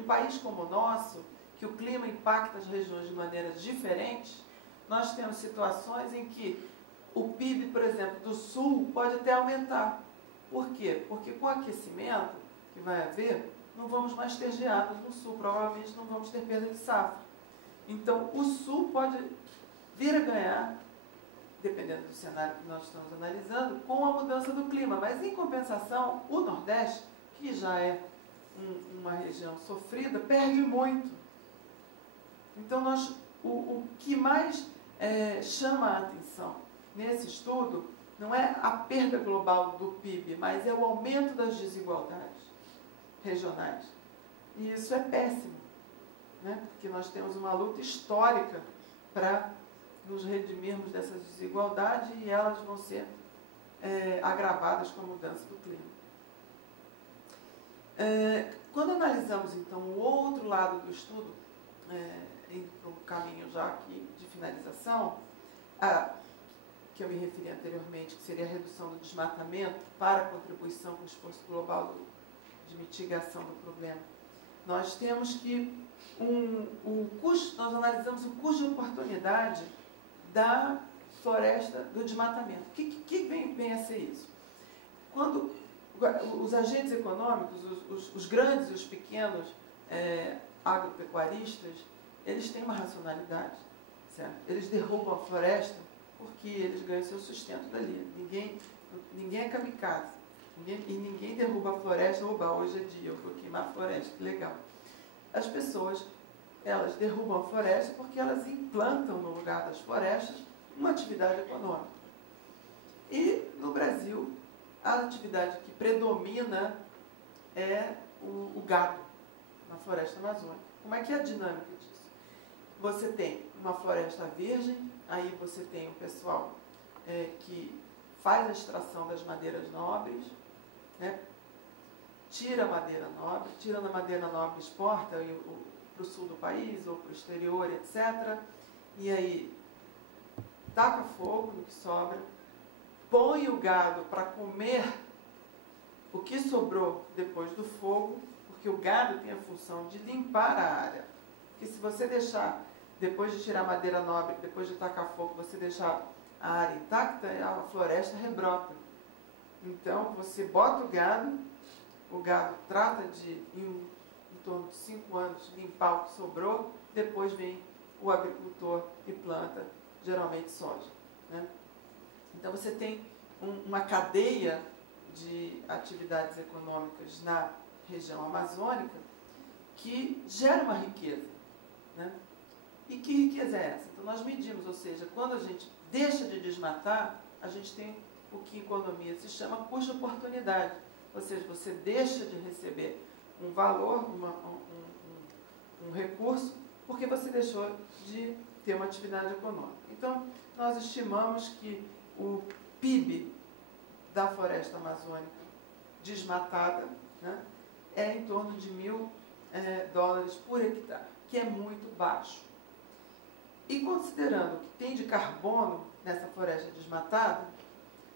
país como o nosso, que o clima impacta as regiões de maneiras diferentes, nós temos situações em que o PIB, por exemplo, do sul pode até aumentar. Por quê? Porque com o aquecimento que vai haver, não vamos mais ter geadas no sul, provavelmente não vamos ter perda de safra. Então, o sul pode vir a ganhar, dependendo do cenário que nós estamos analisando, com a mudança do clima. Mas, em compensação, o Nordeste, que já é uma região sofrida, perde muito. Então, o que mais chama a atenção nesse estudo não é a perda global do PIB, mas é o aumento das desigualdades regionais. E isso é péssimo, né? Porque nós temos uma luta histórica para nos redimirmos dessas desigualdades e elas vão ser agravadas com a mudança do clima. Quando analisamos, então, o outro lado do estudo, indo para um caminho já aqui de finalização, que eu me referi anteriormente, que seria a redução do desmatamento para a contribuição com o esforço global de mitigação do problema. Nós temos que nós analisamos o custo de oportunidade da floresta, do desmatamento. O que vem a ser isso? Quando os agentes econômicos, os grandes e os pequenos agropecuaristas, eles têm uma racionalidade, certo? Eles derrubam a floresta porque eles ganham seu sustento dali. Ninguém é kamikaze. Ninguém derruba a floresta. Oba, hoje é dia, eu vou queimar a floresta, que legal. As pessoas, elas derrubam a floresta porque elas implantam no lugar das florestas uma atividade econômica. E, no Brasil, a atividade que predomina é o gado na floresta amazônica. Como é que é a dinâmica disso? Você tem uma floresta virgem, aí você tem o pessoal que faz a extração das madeiras nobres, né? Tira a madeira nobre, tirando a madeira nobre, exporta para o sul do país ou para o exterior, etc. E aí taca fogo no que sobra, põe o gado para comer o que sobrou depois do fogo, porque o gado tem a função de limpar a área. Porque se você deixar, depois de tirar a madeira nobre, depois de tacar fogo, você deixar a área intacta, a floresta rebrota. Então, você bota o gado trata de, em torno de 5 anos, limpar o que sobrou, depois vem o agricultor e planta, geralmente soja, né? Então, você tem uma cadeia de atividades econômicas na região amazônica que gera uma riqueza, né? E que riqueza é essa? Então, nós medimos, ou seja, quando a gente deixa de desmatar, a gente tem o que em economia se chama custo de oportunidade. Ou seja, você deixa de receber um valor, um recurso, porque você deixou de ter uma atividade econômica. Então, nós estimamos que o PIB da floresta amazônica desmatada, né, é em torno de $1.000 por hectare, que é muito baixo. E considerando o que tem de carbono nessa floresta desmatada,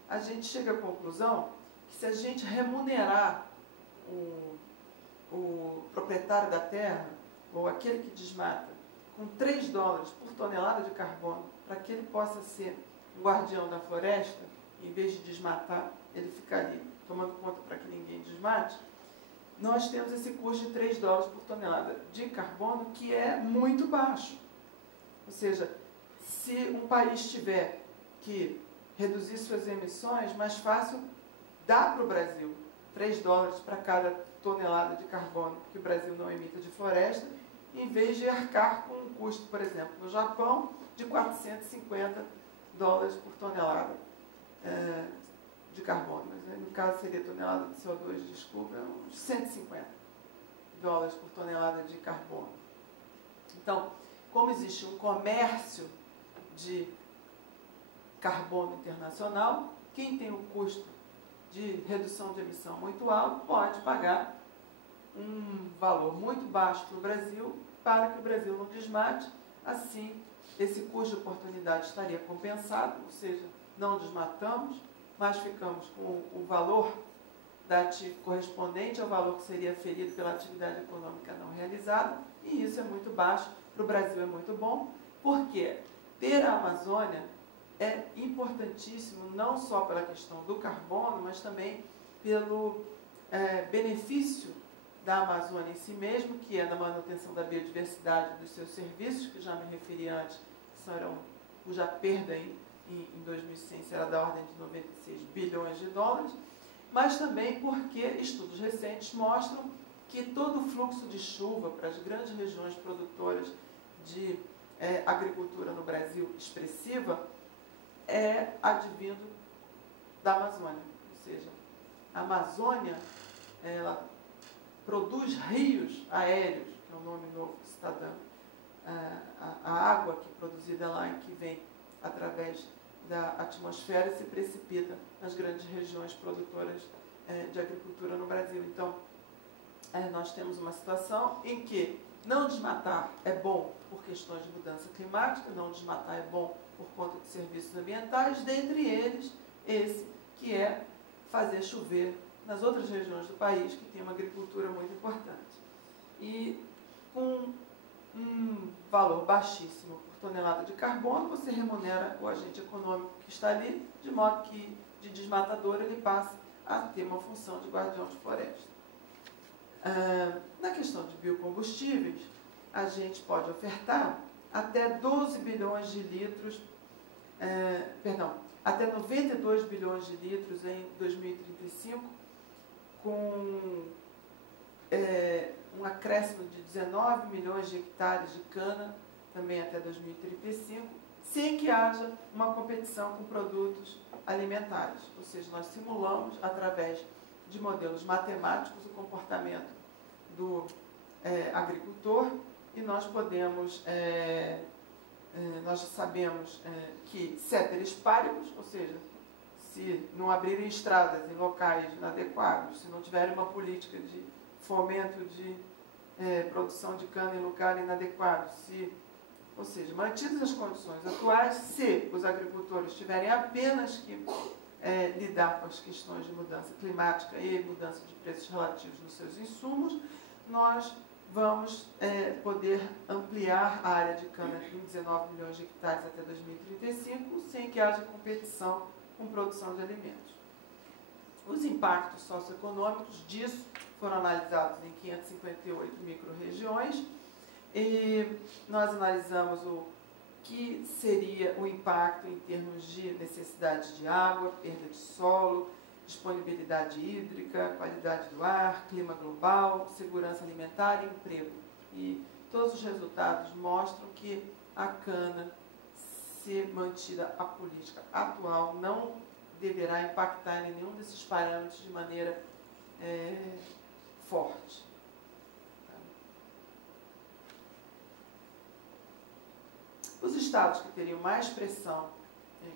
a gente chega à conclusão que se a gente remunerar o proprietário da terra, ou aquele que desmata, com $3 por tonelada de carbono, para que ele possa ser um guardião da floresta, em vez de desmatar, ele ficar ali tomando conta para que ninguém desmate, nós temos esse custo de $3 por tonelada de carbono, que é muito baixo. Ou seja, se um país tiver que reduzir suas emissões, mais fácil dá para o Brasil $3 para cada tonelada de carbono que o Brasil não emita de floresta, em vez de arcar com um custo, por exemplo, no Japão, de $450 por tonelada de carbono. Mas no caso seria tonelada de CO2, desculpa, uns $150 por tonelada de carbono. Então, como existe um comércio de carbono internacional, quem tem o custo de redução de emissão muito alto pode pagar um valor muito baixo para o Brasil, para que o Brasil não desmate. Assim, esse custo de oportunidade estaria compensado, ou seja, não desmatamos, mas ficamos com o valor correspondente ao valor que seria ferido pela atividade econômica não realizada, e isso é muito baixo. Para o Brasil é muito bom, porque ter a Amazônia é importantíssimo, não só pela questão do carbono, mas também pelo benefício da Amazônia em si mesmo, que é na manutenção da biodiversidade dos seus serviços, que já me referi antes, cuja perda em 2100 será da ordem de $96 bilhões, mas também porque estudos recentes mostram que todo o fluxo de chuva para as grandes regiões produtoras de agricultura no Brasil expressiva é advindo da Amazônia. Ou seja, a Amazônia ela produz rios aéreos, que é o nome novo que se está dando, a água que é produzida lá e que vem através da atmosfera e se precipita nas grandes regiões produtoras de agricultura no Brasil. Então, nós temos uma situação em que não desmatar é bom por questões de mudança climática, não desmatar é bom por conta de serviços ambientais, dentre eles esse que é fazer chover nas outras regiões do país que tem uma agricultura muito importante. E com um valor baixíssimo por tonelada de carbono, você remunera o agente econômico que está ali, de modo que de desmatador ele passa a ter uma função de guardião de floresta. Na questão de biocombustíveis, a gente pode ofertar até 12 bilhões de litros, até 92 bilhões de litros em 2035, com um acréscimo de 19 milhões de hectares de cana, também até 2035, sem que haja uma competição com produtos alimentares. Ou seja, nós simulamos, através de modelos matemáticos, o comportamento do agricultor, e nós podemos, nós sabemos que ceteris paribus, ou seja, se não abrirem estradas em locais inadequados, se não tiverem uma política de fomento de produção de cana em lugar inadequado, ou seja, mantidas as condições atuais, se os agricultores tiverem apenas que lidar com as questões de mudança climática e mudança de preços relativos nos seus insumos, nós vamos poder ampliar a área de cana em 19 milhões de hectares até 2035, sem que haja competição com produção de alimentos. Os impactos socioeconômicos disso foram analisados em 558 micro-regiões, e nós analisamos o que seria o impacto em termos de necessidade de água, perda de solo, disponibilidade hídrica, qualidade do ar, clima global, segurança alimentar e emprego. E todos os resultados mostram que a cana, se mantida a política atual, não deverá impactar em nenhum desses parâmetros de maneira forte. Os estados que teriam mais pressão,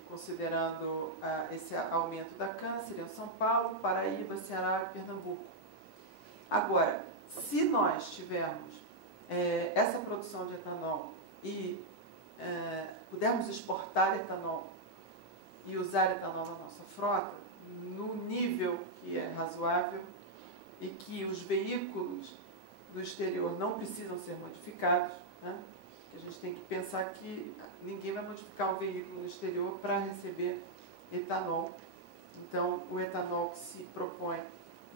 considerando esse aumento da cana, seriam São Paulo, Paraíba, Ceará e Pernambuco. Agora, se nós tivermos essa produção de etanol e pudermos exportar etanol e usar etanol na nossa frota, no nível que é razoável, e que os veículos do exterior não precisam ser modificados, né? A gente tem que pensar que ninguém vai modificar o veículo no exterior para receber etanol. Então, o etanol que se propõe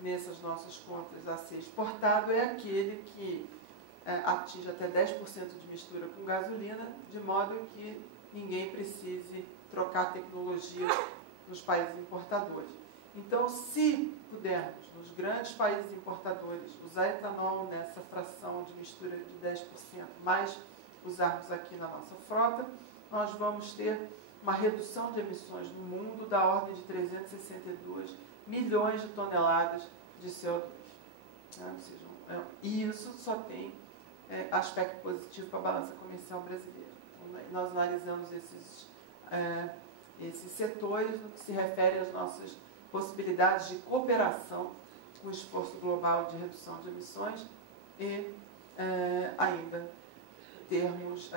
nessas nossas contas a ser exportado é aquele que atinge até 10% de mistura com gasolina, de modo que ninguém precise trocar tecnologia nos países importadores. Então, se pudermos, nos grandes países importadores, usar etanol nessa fração de mistura de 10%, mais usarmos aqui na nossa frota, nós vamos ter uma redução de emissões no mundo da ordem de 362 milhões de toneladas de CO2. Né? Ou seja, e isso só tem aspecto positivo para a balança comercial brasileira. Então, nós analisamos esses setores no que se refere às nossas possibilidades de cooperação com o esforço global de redução de emissões e ainda termos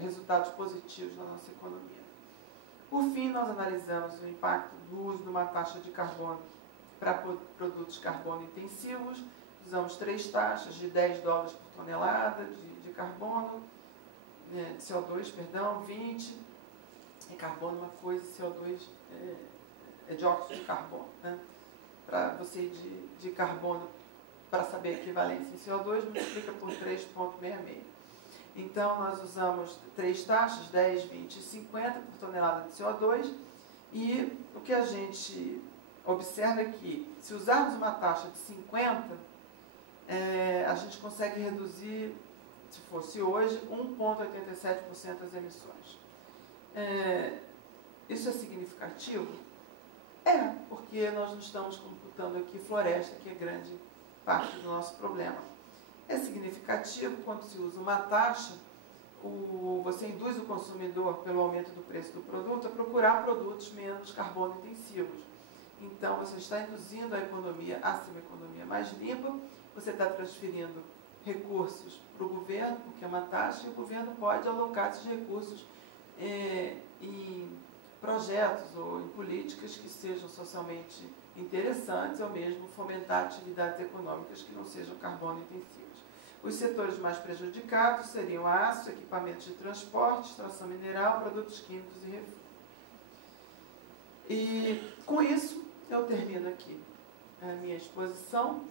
resultados positivos na nossa economia. Por fim, nós analisamos o impacto do uso de uma taxa de carbono para produtos carbono intensivos. Usamos 3 taxas de $10 por tonelada de carbono, de CO2, perdão, 20, e carbono uma coisa, CO2 é dióxido de carbono. Né? Para você de carbono, para saber a equivalência em CO2, multiplica por 3,66. Então, nós usamos 3 taxas, 10, 20 e 50 por tonelada de CO2, e o que a gente observa é que, se usarmos uma taxa de 50, a gente consegue reduzir, se fosse hoje, 1,87% das emissões. Isso é significativo? Porque nós não estamos computando aqui floresta, que é grande parte do nosso problema. É significativo quando se usa uma taxa, você induz o consumidor, pelo aumento do preço do produto, a procurar produtos menos carbono intensivos. Então, você está induzindo a economia a ser uma economia mais limpa, você está transferindo recursos para o governo, porque é uma taxa, e o governo pode alocar esses recursos em projetos ou em políticas que sejam socialmente interessantes, ou mesmo fomentar atividades econômicas que não sejam carbono intensivas. Os setores mais prejudicados seriam aço, equipamentos de transporte, extração mineral, produtos químicos e refino. E com isso, eu termino aqui a minha exposição.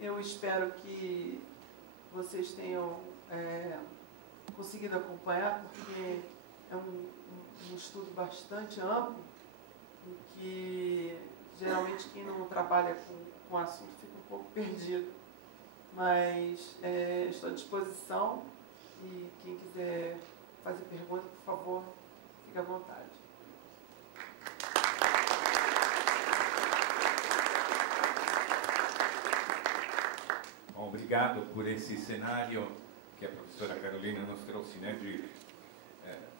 Eu espero que vocês tenham conseguido acompanhar, porque é um estudo bastante amplo, em que geralmente quem não trabalha com o assunto fica um pouco perdido. Mas estou à disposição, e quem quiser fazer pergunta, por favor, fique à vontade. Bom, obrigado por esse cenário que a professora Carolina nos trouxe, né, de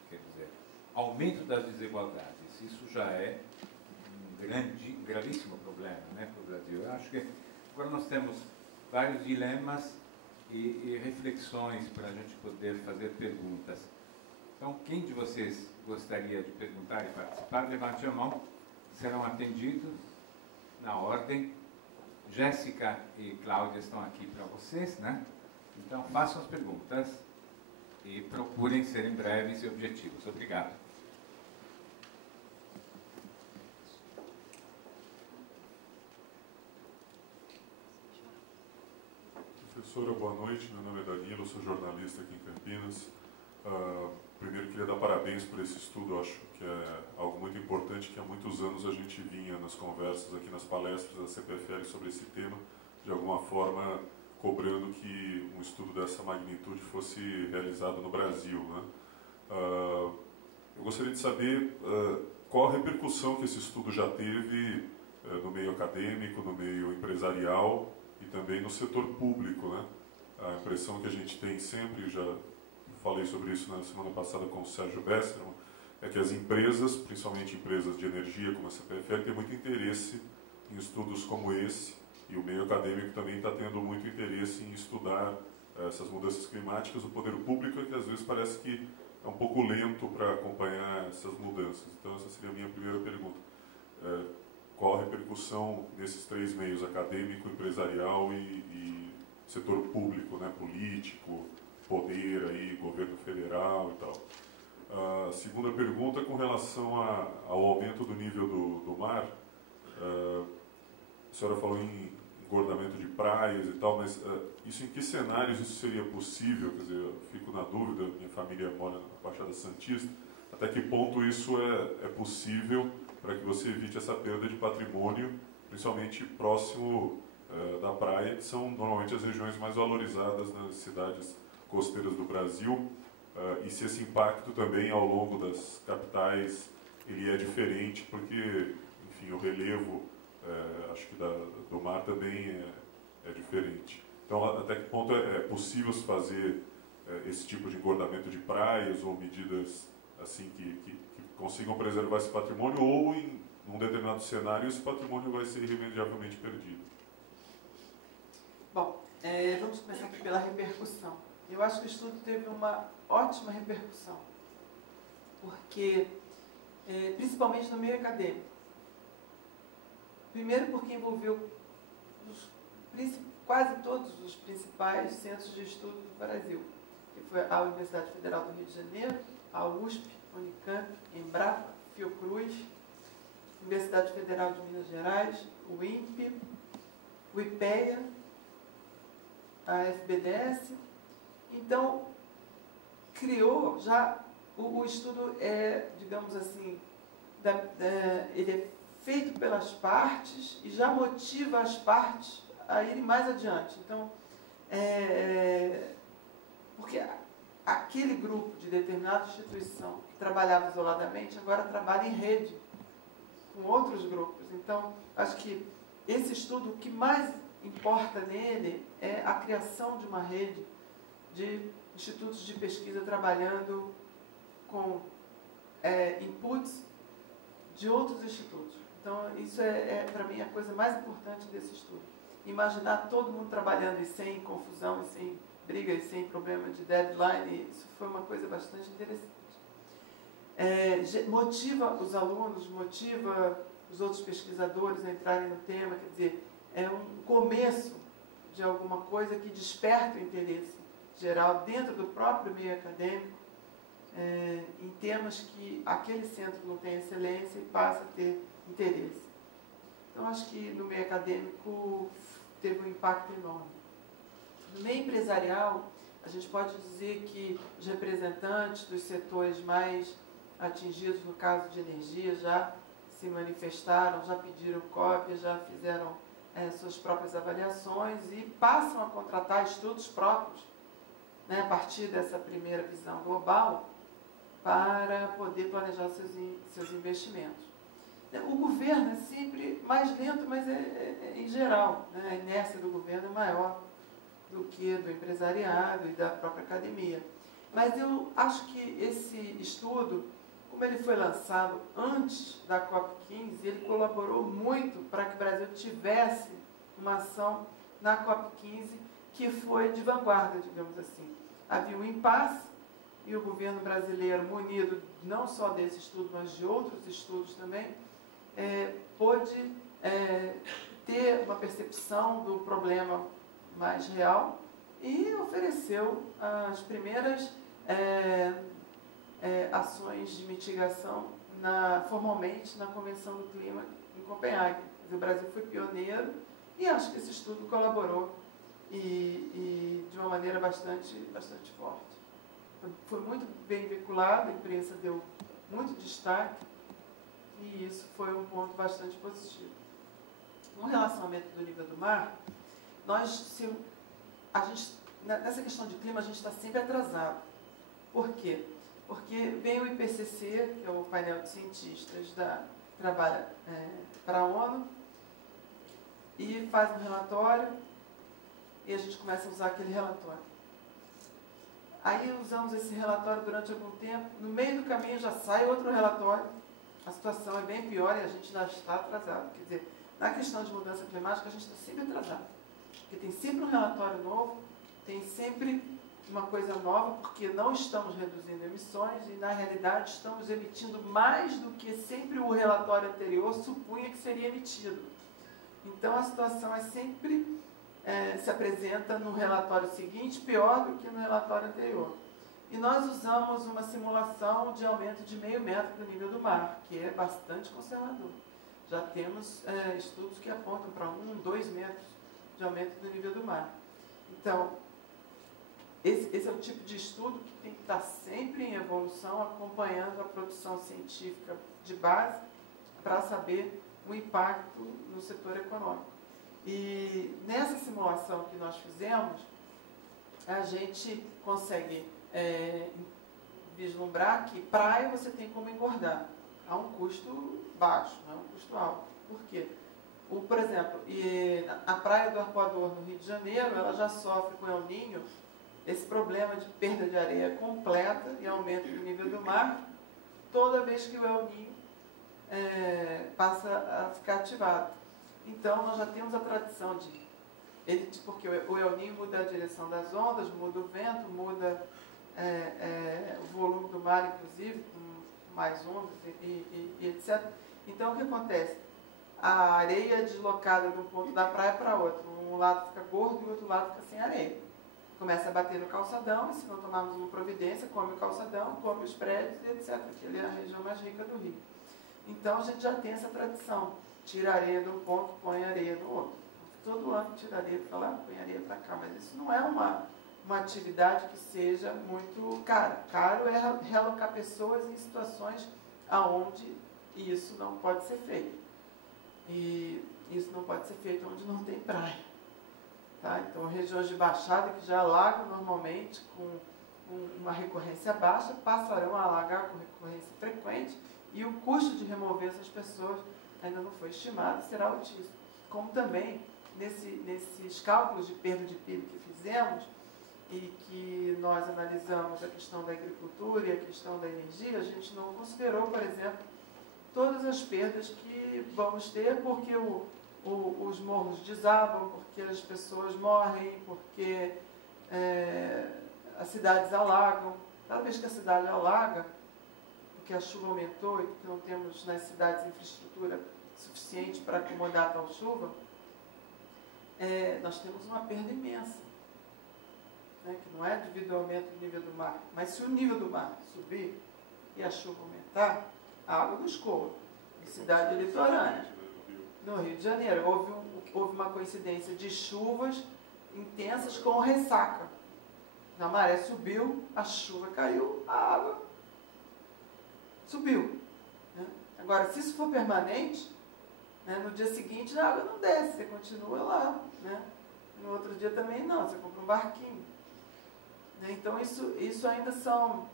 quer dizer, aumento das desigualdades. Isso já é um gravíssimo problema, né, para o Brasil. Eu acho que agora nós temos vários dilemas e reflexões para a gente poder fazer perguntas. Então, quem de vocês gostaria de perguntar e participar, levante a mão, serão atendidos na ordem. Jéssica e Cláudia estão aqui para vocês, né? Então, façam as perguntas e procurem serem breves e objetivos. Obrigado. Professora, boa noite. Meu nome é Danilo, sou jornalista aqui em Campinas. Primeiro, queria dar parabéns por esse estudo. Eu acho que é algo muito importante, que há muitos anos a gente vinha nas conversas aqui, nas palestras da CPFL sobre esse tema, de alguma forma cobrando que um estudo dessa magnitude fosse realizado no Brasil, né? Eu gostaria de saber qual a repercussão que esse estudo já teve no meio acadêmico, no meio empresarial e também no setor público, né? A impressão que a gente tem sempre, já falei sobre isso na semana passada com o Sérgio Besserman, é que as empresas, principalmente empresas de energia como a CPFL, têm muito interesse em estudos como esse, e o meio acadêmico também está tendo muito interesse em estudar essas mudanças climáticas. O poder público é que às vezes parece que é um pouco lento para acompanhar essas mudanças. Então, essa seria a minha primeira pergunta. Qual a repercussão nesses três meios, acadêmico, empresarial e setor público, né, político, poder, aí, governo federal e tal? A segunda pergunta, com relação ao aumento do nível do mar. A senhora falou em engordamento de praias e tal, mas isso em que cenários isso seria possível? Quer dizer, eu fico na dúvida, minha família mora na Baixada Santista, até que ponto isso é possível para que você evite essa perda de patrimônio, principalmente próximo da praia, que são normalmente as regiões mais valorizadas nas cidades costeiras do Brasil, e se esse impacto também ao longo das capitais ele é diferente, porque, enfim, o relevo, acho que do mar também é diferente. Então, até que ponto é possível se fazer esse tipo de engordamento de praias ou medidas assim que consigam preservar esse patrimônio, ou em um determinado cenário esse patrimônio vai ser irremediavelmente perdido? Bom, vamos começar aqui pela repercussão. Eu acho que o estudo teve uma ótima repercussão, porque, principalmente no meio acadêmico. Primeiro porque envolveu quase todos os principais centros de estudo do Brasil, que foi a Universidade Federal do Rio de Janeiro, a USP, Unicamp, Embrapa, Fiocruz, Universidade Federal de Minas Gerais, o INPE, o IPEA, a FBDS. Então, criou já, o estudo digamos assim, ele é feito pelas partes e já motiva as partes a irem mais adiante. Então, porque aquele grupo de determinada instituição que trabalhava isoladamente, agora trabalha em rede com outros grupos. Então, acho que esse estudo, o que mais importa nele é a criação de uma rede de institutos de pesquisa trabalhando com inputs de outros institutos. Então, isso para mim, a coisa mais importante desse estudo. Imaginar todo mundo trabalhando e sem confusão, e sem briga, e sem problema de deadline, isso foi uma coisa bastante interessante. Motiva os alunos, motiva os outros pesquisadores a entrarem no tema, quer dizer, é um começo de alguma coisa que desperta o interesse geral dentro do próprio meio acadêmico, em temas que aquele centro não tem excelência e passa a ter interesse. Então, acho que no meio acadêmico teve um impacto enorme. No meio empresarial, a gente pode dizer que os representantes dos setores mais atingidos, no caso de energia, já se manifestaram, já pediram cópias, já fizeram suas próprias avaliações e passam a contratar estudos próprios, né, a partir dessa primeira visão global, para poder planejar seus investimentos. O governo é sempre mais lento, mas em geral, né, a inércia do governo é maior do que do empresariado e da própria academia. Mas eu acho que esse estudo, como ele foi lançado antes da COP15, ele colaborou muito para que o Brasil tivesse uma ação na COP15 que foi de vanguarda, digamos assim. Havia um impasse e o governo brasileiro, munido não só desse estudo, mas de outros estudos também, pôde ter uma percepção do problema mais real e ofereceu as primeiras ações de mitigação formalmente na Convenção do Clima em Copenhague. O Brasil foi pioneiro e acho que esse estudo colaborou e de uma maneira bastante forte. Foi muito bem vinculado, a imprensa deu muito destaque e isso foi um ponto bastante positivo. No relacionamento do nível do mar, nessa questão de clima a gente está sempre atrasado. Por quê? Porque vem o IPCC, que é o painel de cientistas que trabalha para a ONU, e faz um relatório e a gente começa a usar aquele relatório. Aí usamos esse relatório durante algum tempo, no meio do caminho já sai outro relatório, a situação é bem pior e a gente já está atrasado. Quer dizer, na questão de mudança climática a gente está sempre atrasado, porque tem sempre um relatório novo, tem sempre uma coisa nova, porque não estamos reduzindo emissões e, na realidade, estamos emitindo mais do que sempre o relatório anterior supunha que seria emitido. Então, a situação é sempre, se apresenta no relatório seguinte pior do que no relatório anterior. E nós usamos uma simulação de aumento de 0,5 metro do nível do mar, que é bastante conservador. Já temos estudos que apontam para 1, 2 metros de aumento do nível do mar. Então, esse é o tipo de estudo que tem que estar sempre em evolução, acompanhando a produção científica de base para saber o impacto no setor econômico. E nessa simulação que nós fizemos, a gente consegue vislumbrar que praia você tem como engordar a um custo baixo, não é um custo alto. Por quê? Por exemplo, a praia do Arpoador, no Rio de Janeiro, ela já sofre com El Niño esse problema de perda de areia completa e aumento do nível do mar toda vez que o El Niño passa a ficar ativado. Então, nós já temos a tradição porque o El Niño muda a direção das ondas, muda o vento, muda o volume do mar, inclusive, com mais ondas e etc. Então, o que acontece? A areia é deslocada de um ponto da praia para outro. Um lado fica gordo e o outro lado fica sem areia. Começa a bater no calçadão, e se não tomarmos uma providência, come o calçadão, come os prédios e etc. Que ali é a região mais rica do Rio. Então, a gente já tem essa tradição. Tira areia de um ponto, põe areia no outro. Todo ano tira areia para lá, põe areia para cá. Mas isso não é uma atividade que seja muito cara. Caro é realocar pessoas em situações onde isso não pode ser feito. E isso não pode ser feito onde não tem praia. Tá? Então, regiões de baixada que já alagam normalmente com uma recorrência baixa, passarão a alagar com recorrência frequente e o custo de remover essas pessoas ainda não foi estimado, será altíssimo. Como também, nesses cálculos de perda de PIB que fizemos e que nós analisamos a questão da agricultura e a questão da energia, a gente não considerou, por exemplo, todas as perdas que vamos ter porque os morros desabam, porque as pessoas morrem, porque as cidades alagam. Cada vez que a cidade alaga, porque a chuva aumentou e porque não temos nas cidades infraestrutura suficiente para acomodar tal chuva, nós temos uma perda imensa, né, que não é devido ao aumento do nível do mar. Mas se o nível do mar subir e a chuva aumentar, a água não escoa. Em cidade litorânea, no Rio de Janeiro, houve uma coincidência de chuvas intensas com ressaca. A maré subiu, a chuva caiu, a água subiu. Né? Agora, se isso for permanente, né, no dia seguinte a água não desce, você continua lá. Né? No outro dia também não, você compra um barquinho. Né? Então, isso ainda são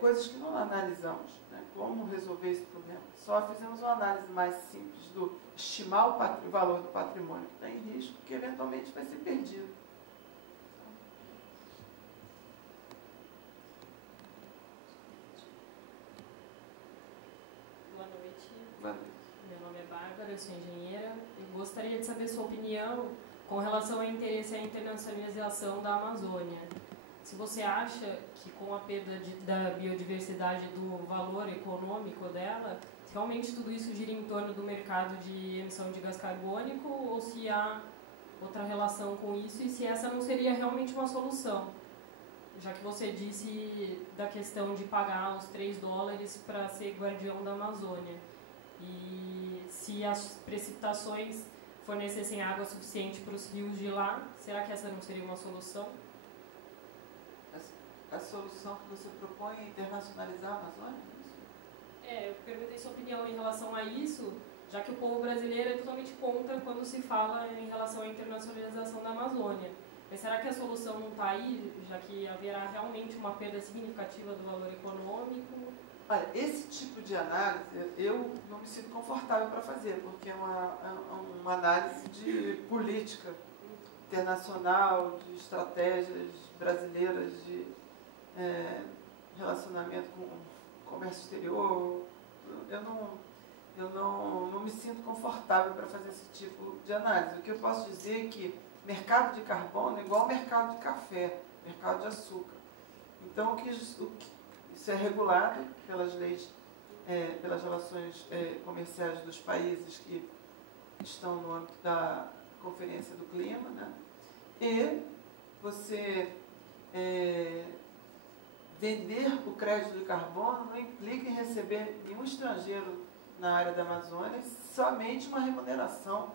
coisas que não analisamos. Né? Como resolver esse problema? Só fizemos uma análise mais simples do estimar o valor do patrimônio que está em risco, que eventualmente vai ser perdido. Boa noite. Boa noite. Meu nome é Bárbara, eu sou engenheira. Eu gostaria de saber sua opinião com relação ao interesse e à internacionalização da Amazônia. Se você acha que com a perda da biodiversidade, do valor econômico dela, realmente tudo isso gira em torno do mercado de emissão de gás carbônico ou se há outra relação com isso e se essa não seria realmente uma solução, já que você disse da questão de pagar os $3 para ser guardião da Amazônia. E se as precipitações fornecessem água suficiente para os rios de lá, será que essa não seria uma solução? A solução que você propõe é internacionalizar a Amazônia? Eu perguntei sua opinião em relação a isso, já que o povo brasileiro é totalmente contra quando se fala em relação à internacionalização da Amazônia. Mas será que a solução não está aí, já que haverá realmente uma perda significativa do valor econômico? Olha, esse tipo de análise eu não me sinto confortável para fazer, porque é uma análise de política internacional, de estratégias brasileiras de relacionamento com o comércio exterior. Eu não me sinto confortável para fazer esse tipo de análise. O que eu posso dizer é que mercado de carbono é igual ao mercado de café. mercado de açúcar. Então, isso é regulado pelas leis, pelas relações comerciais dos países que estão no âmbito da Conferência do Clima, né? E você vender o crédito de carbono não implica em receber nenhum estrangeiro na área da Amazônia, somente uma remuneração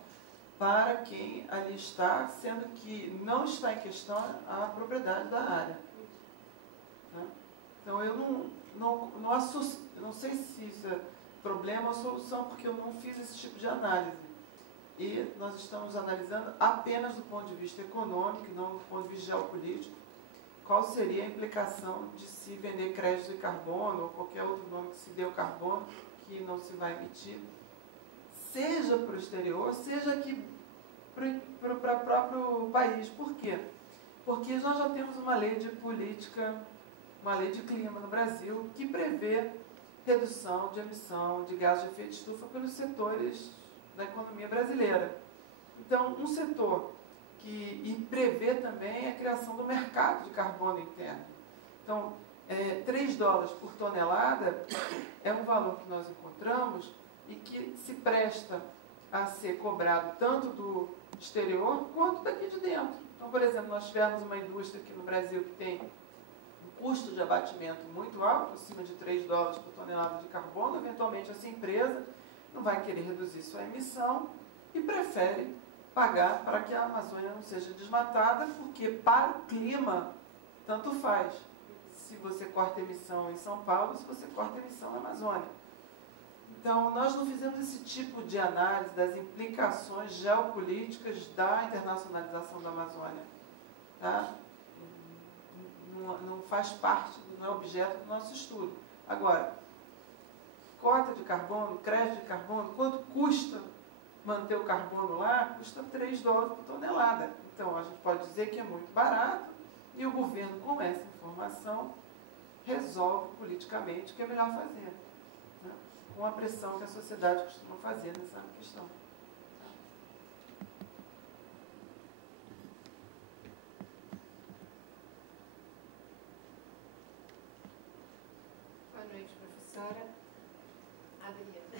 para quem ali está, sendo que não está em questão a propriedade da área. Né? Então, eu não sei se isso é problema ou solução, porque eu não fiz esse tipo de análise. E nós estamos analisando apenas do ponto de vista econômico, não do ponto de vista geopolítico, qual seria a implicação de se vender crédito de carbono ou qualquer outro nome que se dê o carbono, que não se vai emitir, seja para o exterior, seja aqui para o próprio país. Por quê? Porque nós já temos uma lei de política, uma lei de clima no Brasil, que prevê redução de emissão de gás de efeito de estufa pelos setores da economia brasileira. Então, um setor que prevê também a criação do mercado de carbono interno. Então, $3 por tonelada é um valor que nós encontramos e que se presta a ser cobrado tanto do exterior quanto daqui de dentro. Então, por exemplo, nós tivemos uma indústria aqui no Brasil que tem um custo de abatimento muito alto, acima de $3 por tonelada de carbono. Eventualmente, essa empresa não vai querer reduzir sua emissão e prefere pagar para que a Amazônia não seja desmatada, porque para o clima, tanto faz. Se você corta emissão em São Paulo, se você corta emissão na Amazônia. Então, nós não fizemos esse tipo de análise das implicações geopolíticas da internacionalização da Amazônia. Tá? Não faz parte, não é objeto do nosso estudo. Agora, cota de carbono, crédito de carbono, quanto custa manter o carbono lá? Custa $3 por tonelada. Então, a gente pode dizer que é muito barato e o governo, com essa informação, resolve politicamente o que é melhor fazer, né? Com a pressão que a sociedade costuma fazer nessa questão. Boa noite, professora. Adriana.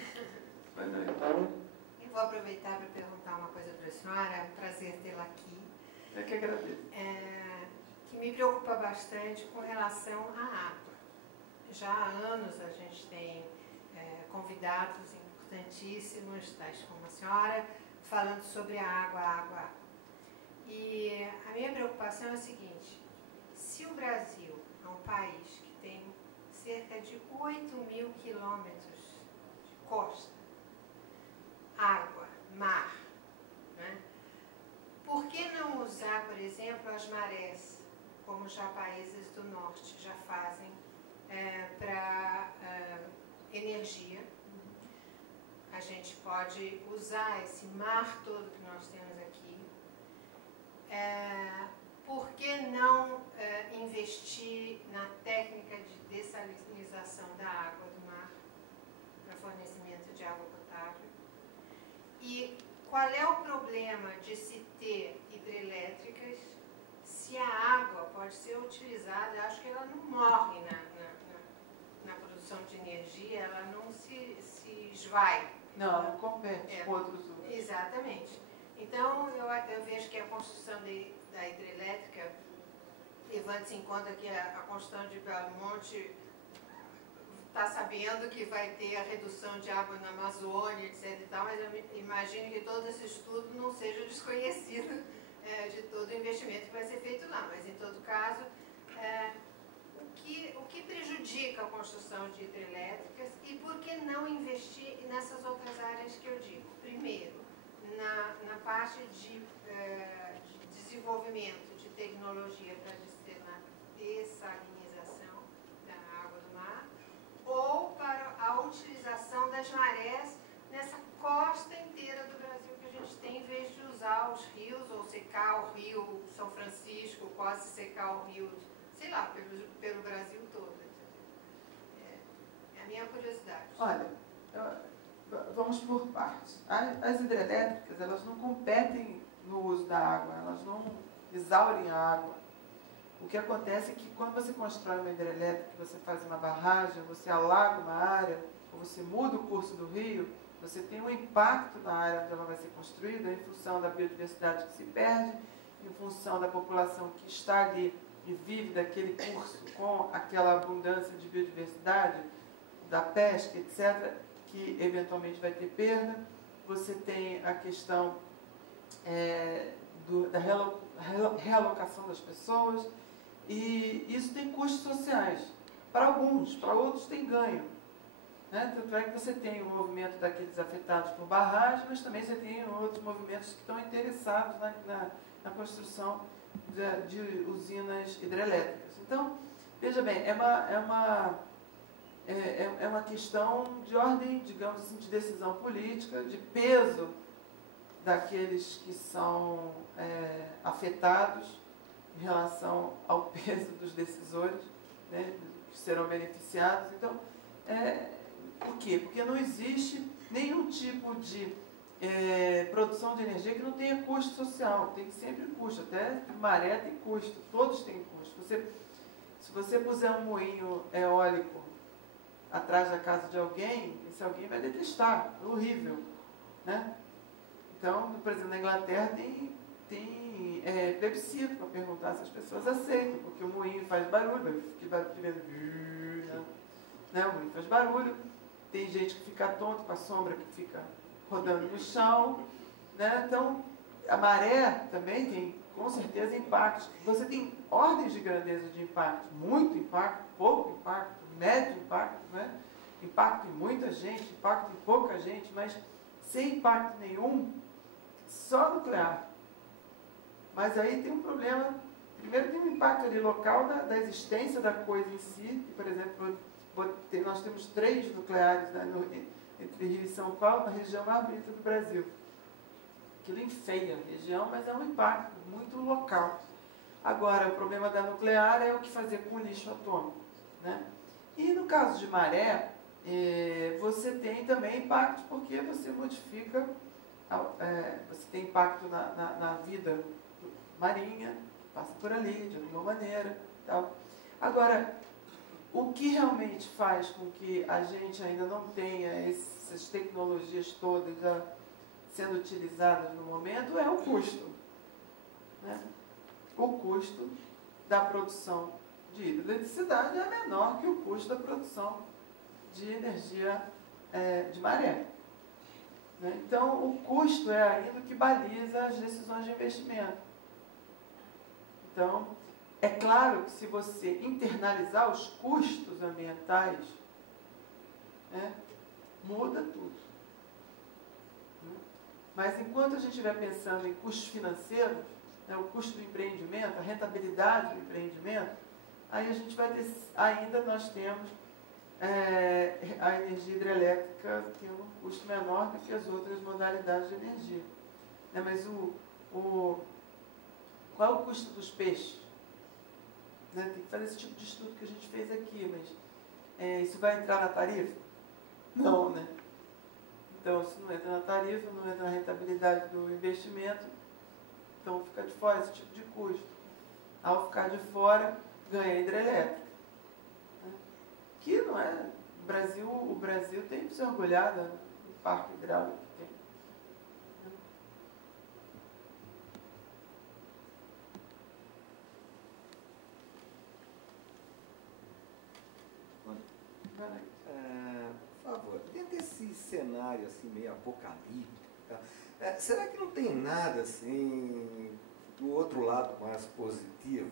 Boa noite. Eu vou aproveitar para perguntar uma coisa para a senhora. É um prazer tê-la aqui. Eu que agradeço. Que me preocupa bastante com relação à água. Já há anos a gente tem convidados importantíssimos, tais como a senhora, falando sobre a água. E a minha preocupação é a seguinte: se o Brasil é um país que tem cerca de 8.000 quilômetros de costa, água, mar, né? Por que não usar, por exemplo, as marés, como já países do norte já fazem, para energia? A gente pode usar esse mar todo que nós temos aqui. Por que não investir na técnica de dessalinização da água do mar para fornecimento de água potável? E qual é o problema de se ter hidrelétricas se a água pode ser utilizada? Eu acho que ela não morre na produção de energia, ela não se esvai. Não compete com outros usos. Exatamente. Então, eu vejo que a construção da hidrelétrica, levando-se em conta que a construção de Belo Monte está sabendo que vai ter a redução de água na Amazônia, etc. e tal, mas eu imagino que todo esse estudo não seja desconhecido de todo o investimento que vai ser feito lá. Mas, em todo caso, o que prejudica a construção de hidrelétricas e por que não investir nessas outras áreas que eu digo? Primeiro, na parte de desenvolvimento de tecnologia para dessalinização da água do mar, ou para a utilização das marés nessa costa inteira do Brasil que a gente tem, em vez de usar os rios, ou secar o rio São Francisco, quase secar o rio, sei lá, pelo Brasil todo. É a minha curiosidade. Olha, vamos por partes. As hidrelétricas, elas não competem no uso da água, elas não exaurem a água. O que acontece é que quando você constrói uma hidrelétrica, você faz uma barragem, você alaga uma área, ou você muda o curso do rio, você tem um impacto na área onde ela vai ser construída em função da biodiversidade que se perde, em função da população que está ali e vive daquele curso com aquela abundância de biodiversidade, da pesca, etc., que eventualmente vai ter perda. Você tem a questão da realocação das pessoas, e isso tem custos sociais. Para alguns, para outros tem ganho. Né? Tanto é que você tem o movimento daqueles afetados por barragem, mas também você tem outros movimentos que estão interessados na construção de usinas hidrelétricas. Então, veja bem, é uma questão de ordem, digamos assim, de decisão política, de peso daqueles que são afetados em relação ao peso dos decisores, né, que serão beneficiados. Então, por quê? Porque não existe nenhum tipo de produção de energia que não tenha custo social. Tem sempre custo. Até maré tem custo. Todos têm custo. Se você puser um moinho eólico atrás da casa de alguém, esse alguém vai detestar. É horrível. Né? Então, por exemplo, na Inglaterra tem plebiscito para perguntar se as pessoas aceitam, porque o moinho faz barulho, né? O moinho faz barulho. Tem gente que fica tonto com a sombra que fica rodando no chão, né? Então, a maré também tem, com certeza, impactos. Você tem ordens de grandeza de impacto, muito impacto, pouco impacto, médio impacto, né? Impacto em muita gente, impacto em pouca gente, mas sem impacto nenhum, só nuclear. Mas aí tem um problema. Primeiro tem um impacto ali local da existência da coisa em si. Por exemplo, nós temos 3 nucleares, né, entre Rio e São Paulo, na região mais bonita do Brasil. Aquilo enfeia a região, mas é um impacto muito local. Agora, o problema da nuclear é o que fazer com o lixo atômico. Né? E no caso de maré, você tem também impactos, porque você modifica, você tem impacto na vida marinha, passa por ali de alguma maneira. Tal. Agora, o que realmente faz com que a gente ainda não tenha essas tecnologias todas já sendo utilizadas no momento é o custo. Né? O custo da produção de hidroeletricidade é menor que o custo da produção de energia de maré. Né? Então, o custo é ainda o que baliza as decisões de investimento. Então, é claro que se você internalizar os custos ambientais, né, muda tudo. Mas enquanto a gente estiver pensando em custos financeiros, né, o custo do empreendimento, a rentabilidade do empreendimento, aí a gente vai ter, ainda nós temos a energia hidrelétrica tem um custo menor do que as outras modalidades de energia. Né, mas qual é o custo dos peixes? Né? Tem que fazer esse tipo de estudo que a gente fez aqui, mas isso vai entrar na tarifa? Não, né? Então, se não entra na tarifa, não entra na rentabilidade do investimento, então fica de fora esse tipo de custo. Ao ficar de fora, ganha a hidrelétrica. Né? Que não é... O Brasil tem que se orgulhar do parque hidráulico que tem. Por favor, dentro desse cenário assim, meio apocalíptico, tá? Será que não tem nada assim do outro lado mais positivo?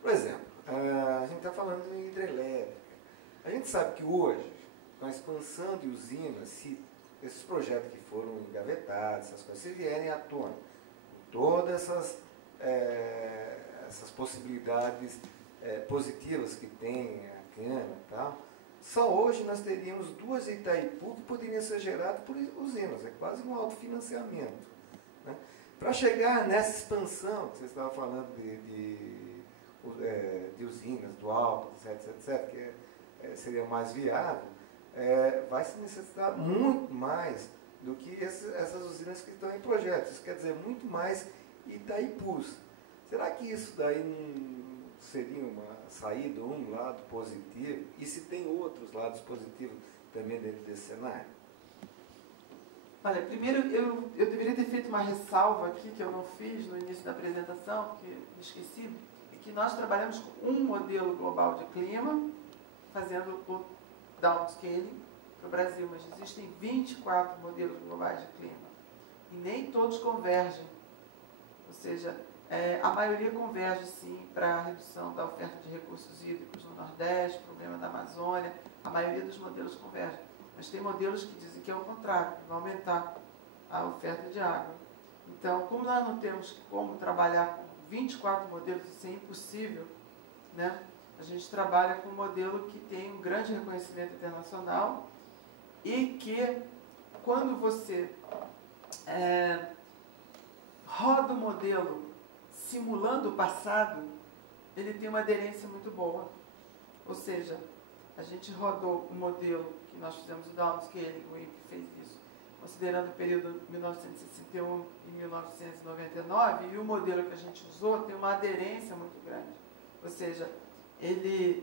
Por exemplo, a gente está falando em hidrelétrica. A gente sabe que hoje, com a expansão de usinas, se esses projetos que foram engavetados, essas coisas, se vierem à tona, todas essas possibilidades positivas que tem a cana e tal, só hoje nós teríamos 2 Itaipu que poderiam ser geradas por usinas. É quase um autofinanciamento. Né? Para chegar nessa expansão, que você estava falando de usinas, do Alto, etc., que seria mais viável, vai se necessitar muito mais do que essas usinas que estão em projetos. Isso quer dizer, muito mais Itaipus. Será que isso daí seria uma saída, um lado positivo, e se tem outros lados positivos também dentro desse cenário? Olha, primeiro eu deveria ter feito uma ressalva aqui, que eu não fiz no início da apresentação, porque me esqueci, é que nós trabalhamos com um modelo global de clima, fazendo o downscaling para o Brasil, mas existem 24 modelos globais de clima, e nem todos convergem, ou seja, a maioria converge sim para a redução da oferta de recursos hídricos no Nordeste, problema da Amazônia, a maioria dos modelos converge. Mas tem modelos que dizem que é o contrário, que vai aumentar a oferta de água. Então, como nós não temos como trabalhar com 24 modelos, isso é impossível, né? A gente trabalha com um modelo que tem um grande reconhecimento internacional e que, quando você roda o modelo simulando o passado, ele tem uma aderência muito boa. Ou seja, a gente rodou o modelo que nós fizemos o downscaling, o INPE fez isso, considerando o período 1961 e 1999, e o modelo que a gente usou tem uma aderência muito grande. Ou seja, ele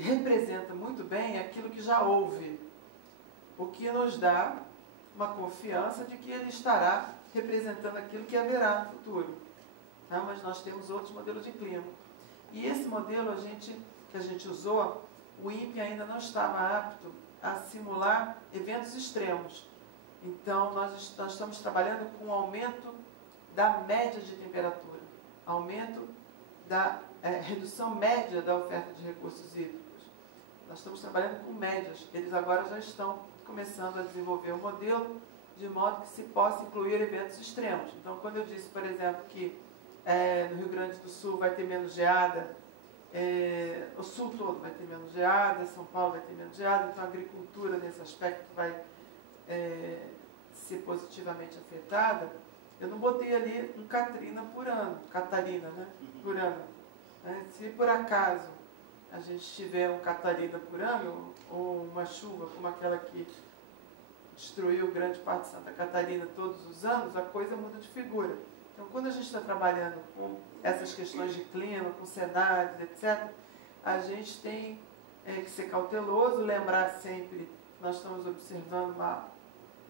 representa muito bem aquilo que já houve, o que nos dá uma confiança de que ele estará representando aquilo que haverá no futuro. Não, mas nós temos outros modelos de clima. E esse modelo que a gente usou, o INPE ainda não estava apto a simular eventos extremos. Então, nós estamos trabalhando com um aumento da média de temperatura, aumento da redução média da oferta de recursos hídricos. Nós estamos trabalhando com médias. Eles agora já estão começando a desenvolver um modelo de modo que se possa incluir eventos extremos. Então, quando eu disse, por exemplo, que no Rio Grande do Sul vai ter menos geada, o sul todo vai ter menos geada, São Paulo vai ter menos geada, então a agricultura nesse aspecto vai ser positivamente afetada. Eu não botei ali um Catarina, né, por ano. Se por acaso a gente tiver um Catarina por ano, ou uma chuva como aquela que destruiu grande parte de Santa Catarina todos os anos, a coisa muda de figura. Então, quando a gente está trabalhando com essas questões de clima, com cenários, etc., a gente tem que ser cauteloso, lembrar sempre que nós estamos observando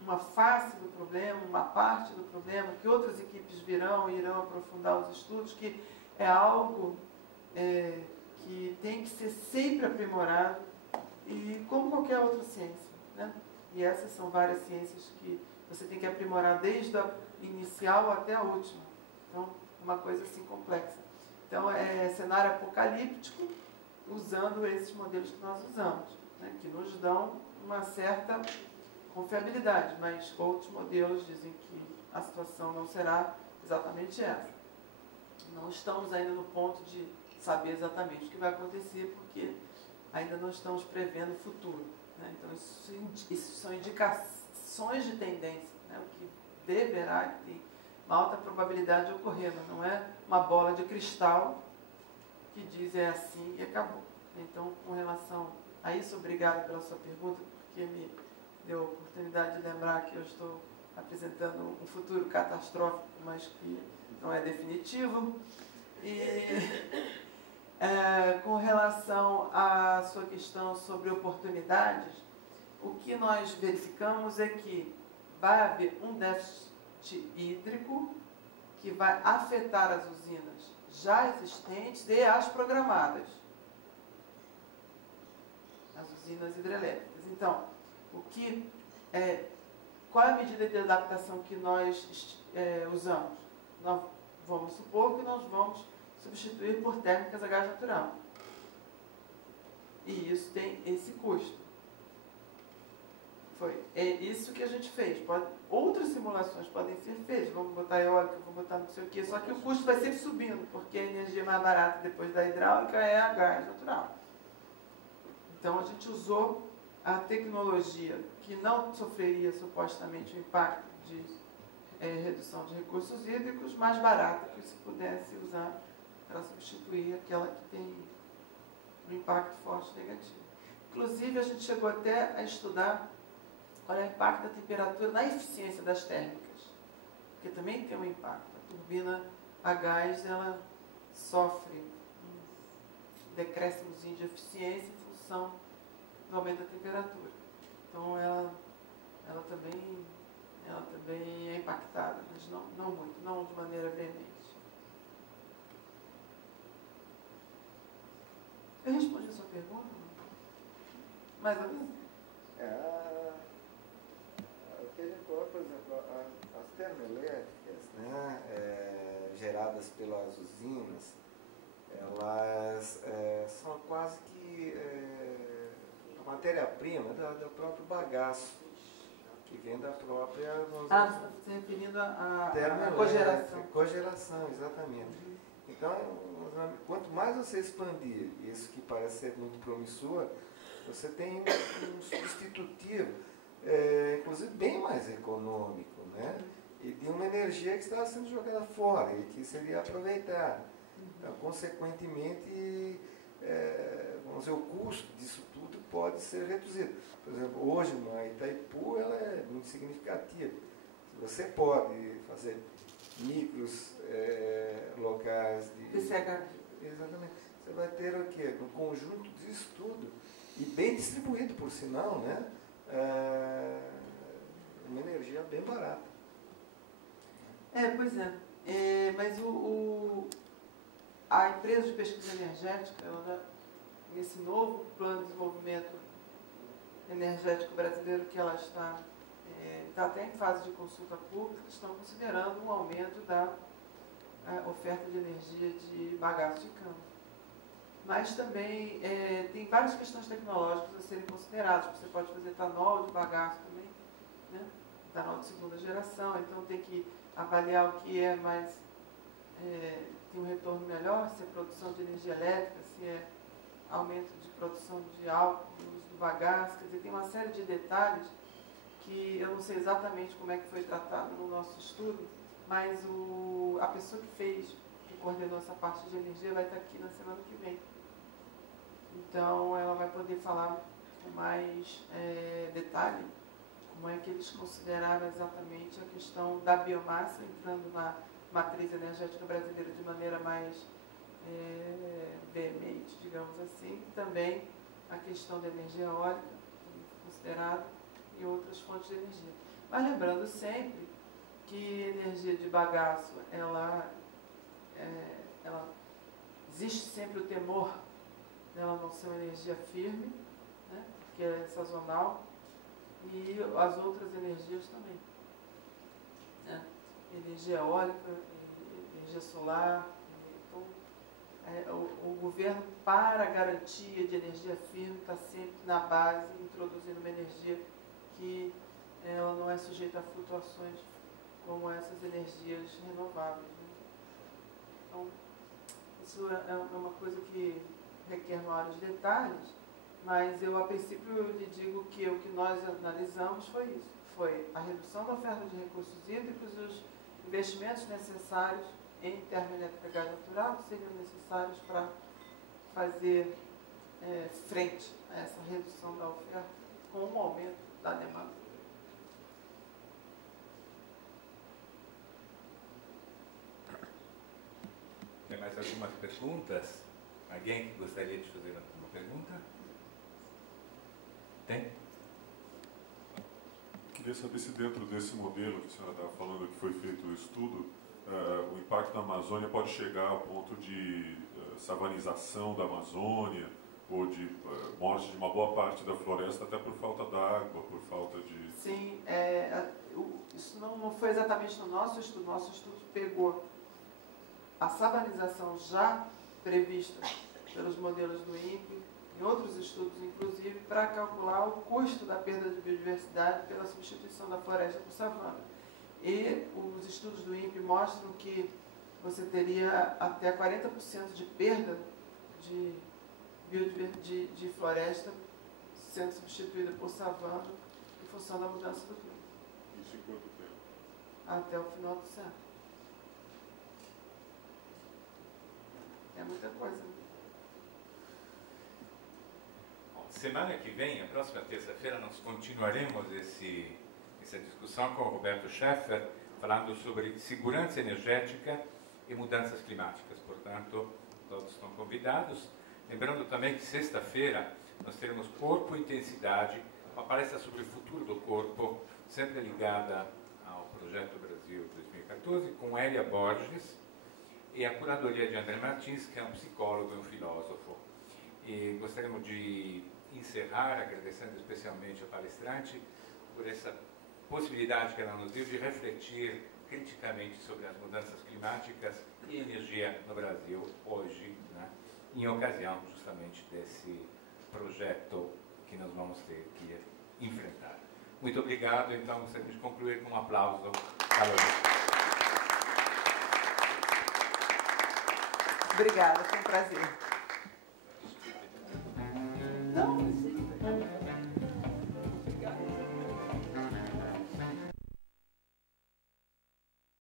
uma face do problema, uma parte do problema, que outras equipes virão e irão aprofundar os estudos, que é algo que tem que ser sempre aprimorado, e como qualquer outra ciência, né? E essas são várias ciências que você tem que aprimorar desde a inicial até a última. Então, uma coisa assim complexa. Então, é cenário apocalíptico usando esses modelos que nós usamos, né, que nos dão uma certa confiabilidade, mas outros modelos dizem que a situação não será exatamente essa. Não estamos ainda no ponto de saber exatamente o que vai acontecer, porque ainda não estamos prevendo o futuro, né? Então, isso são indicações de tendência, né? O que deverá ter uma alta probabilidade de ocorrer, mas não é uma bola de cristal que diz é assim e acabou. Então, com relação a isso, obrigada pela sua pergunta, porque me deu a oportunidade de lembrar que eu estou apresentando um futuro catastrófico, mas que não é definitivo. E com relação à sua questão sobre oportunidades, o que nós verificamos é que vai haver um déficit hídrico que vai afetar as usinas já existentes e as programadas, as usinas hidrelétricas. Então, qual é a medida de adaptação que nós usamos? Nós vamos supor que nós vamos substituir por térmicas a gás natural. E isso tem esse custo. É isso que a gente fez. Outras simulações podem ser feitas. Vamos botar eólica, vamos botar não sei o quê. Só que o custo vai sempre subindo, porque a energia mais barata depois da hidráulica é a gás natural. Então, a gente usou a tecnologia que não sofreria supostamente o impacto de redução de recursos hídricos, mais barata que se pudesse usar para substituir aquela que tem um impacto forte negativo. Inclusive, a gente chegou até a estudar qual é o impacto da temperatura na eficiência das térmicas, porque também tem um impacto. A turbina a gás, ela sofre decréscimozinho de eficiência em função do aumento da temperatura. Então ela também é impactada, mas não muito, não de maneira veemente. Eu respondi a sua pergunta? Mais ou menos? O que a gente coloca, por exemplo, as termoelétricas, né, geradas pelas usinas, elas são quase que a matéria-prima do próprio bagaço, que vem da própria... Você está se referindo à cogeração. Cogeração, exatamente. Então, quanto mais você expandir isso que parece ser muito promissor, você tem um substitutivo, inclusive bem mais econômico, né? E de uma energia que estava sendo jogada fora e que seria aproveitada. Então, consequentemente, vamos dizer, o custo disso tudo pode ser reduzido. Por exemplo, hoje na Itaipu ela é muito significativa. Você pode fazer micros locais de... PCH. Exatamente. Você vai ter o quê? Um conjunto disso tudo, e bem distribuído, por sinal, né? Uma energia bem barata. Pois é. Mas a empresa de pesquisa energética, nesse novo plano de desenvolvimento energético brasileiro que ela está até em fase de consulta pública, estão considerando um aumento da oferta de energia de bagaço de cana. Mas também tem várias questões tecnológicas a serem consideradas. Você pode fazer etanol de bagaço também, né? Etanol de segunda geração, então tem que avaliar o que é mais, tem um retorno melhor, se é produção de energia elétrica, se é aumento de produção de álcool, uso do bagaço, quer dizer, tem uma série de detalhes que eu não sei exatamente como é que foi tratado no nosso estudo, mas a pessoa que coordenou essa parte de energia vai estar aqui na semana que vem. Então ela vai poder falar com mais detalhe como é que eles consideraram exatamente a questão da biomassa entrando na matriz energética brasileira de maneira mais veemente, digamos assim, e também a questão da energia eólica, considerada, e outras fontes de energia. Mas lembrando sempre que energia de bagaço, ela existe sempre o temor dela não ser uma energia firme, né, que é sazonal, e as outras energias também. Né? Energia eólica, energia solar. Então, o governo, para a garantia de energia firme, está sempre na base, introduzindo uma energia que ela não é sujeita a flutuações como essas energias renováveis. Né? Então, isso é uma coisa que requer maiores detalhes, mas eu, a princípio, lhe digo que o que nós analisamos foi isso. Foi a redução da oferta de recursos hídricos e os investimentos necessários em termoelétrica gás natural que seriam necessários para fazer frente a essa redução da oferta com um aumento da demanda. Tem mais algumas perguntas? Alguém que gostaria de fazer alguma pergunta? Tem? Queria saber se dentro desse modelo que a senhora estava falando, que foi feito o estudo, o impacto na Amazônia pode chegar ao ponto de savanização da Amazônia ou de morte de uma boa parte da floresta, até por falta d'água, por falta de... Sim, isso não foi exatamente no nosso estudo. Nosso estudo pegou a savanização já prevista pelos modelos do INPE, em outros estudos inclusive, para calcular o custo da perda de biodiversidade pela substituição da floresta por savana. E os estudos do INPE mostram que você teria até 40% de perda de floresta sendo substituída por savana em função da mudança do clima. Isso em quanto tempo? Até o final do século. É muita coisa. Bom, semana que vem, a próxima terça-feira, nós continuaremos essa discussão com o Roberto Scheffer, falando sobre segurança energética e mudanças climáticas. Portanto, todos estão convidados. Lembrando também que sexta-feira nós teremos Corpo e Intensidade, uma palestra sobre o futuro do corpo, sempre ligada ao Projeto Brasil 2014, com Hélia Borges e a curadoria de André Martins, que é um psicólogo e um filósofo. E gostaríamos de encerrar agradecendo especialmente a palestrante por essa possibilidade que ela nos deu de refletir criticamente sobre as mudanças climáticas e energia no Brasil hoje, né, em ocasião justamente desse projeto que nós vamos ter que enfrentar. Muito obrigado. Então, gostaria de concluir com um aplauso caloroso. Obrigada, foi um prazer.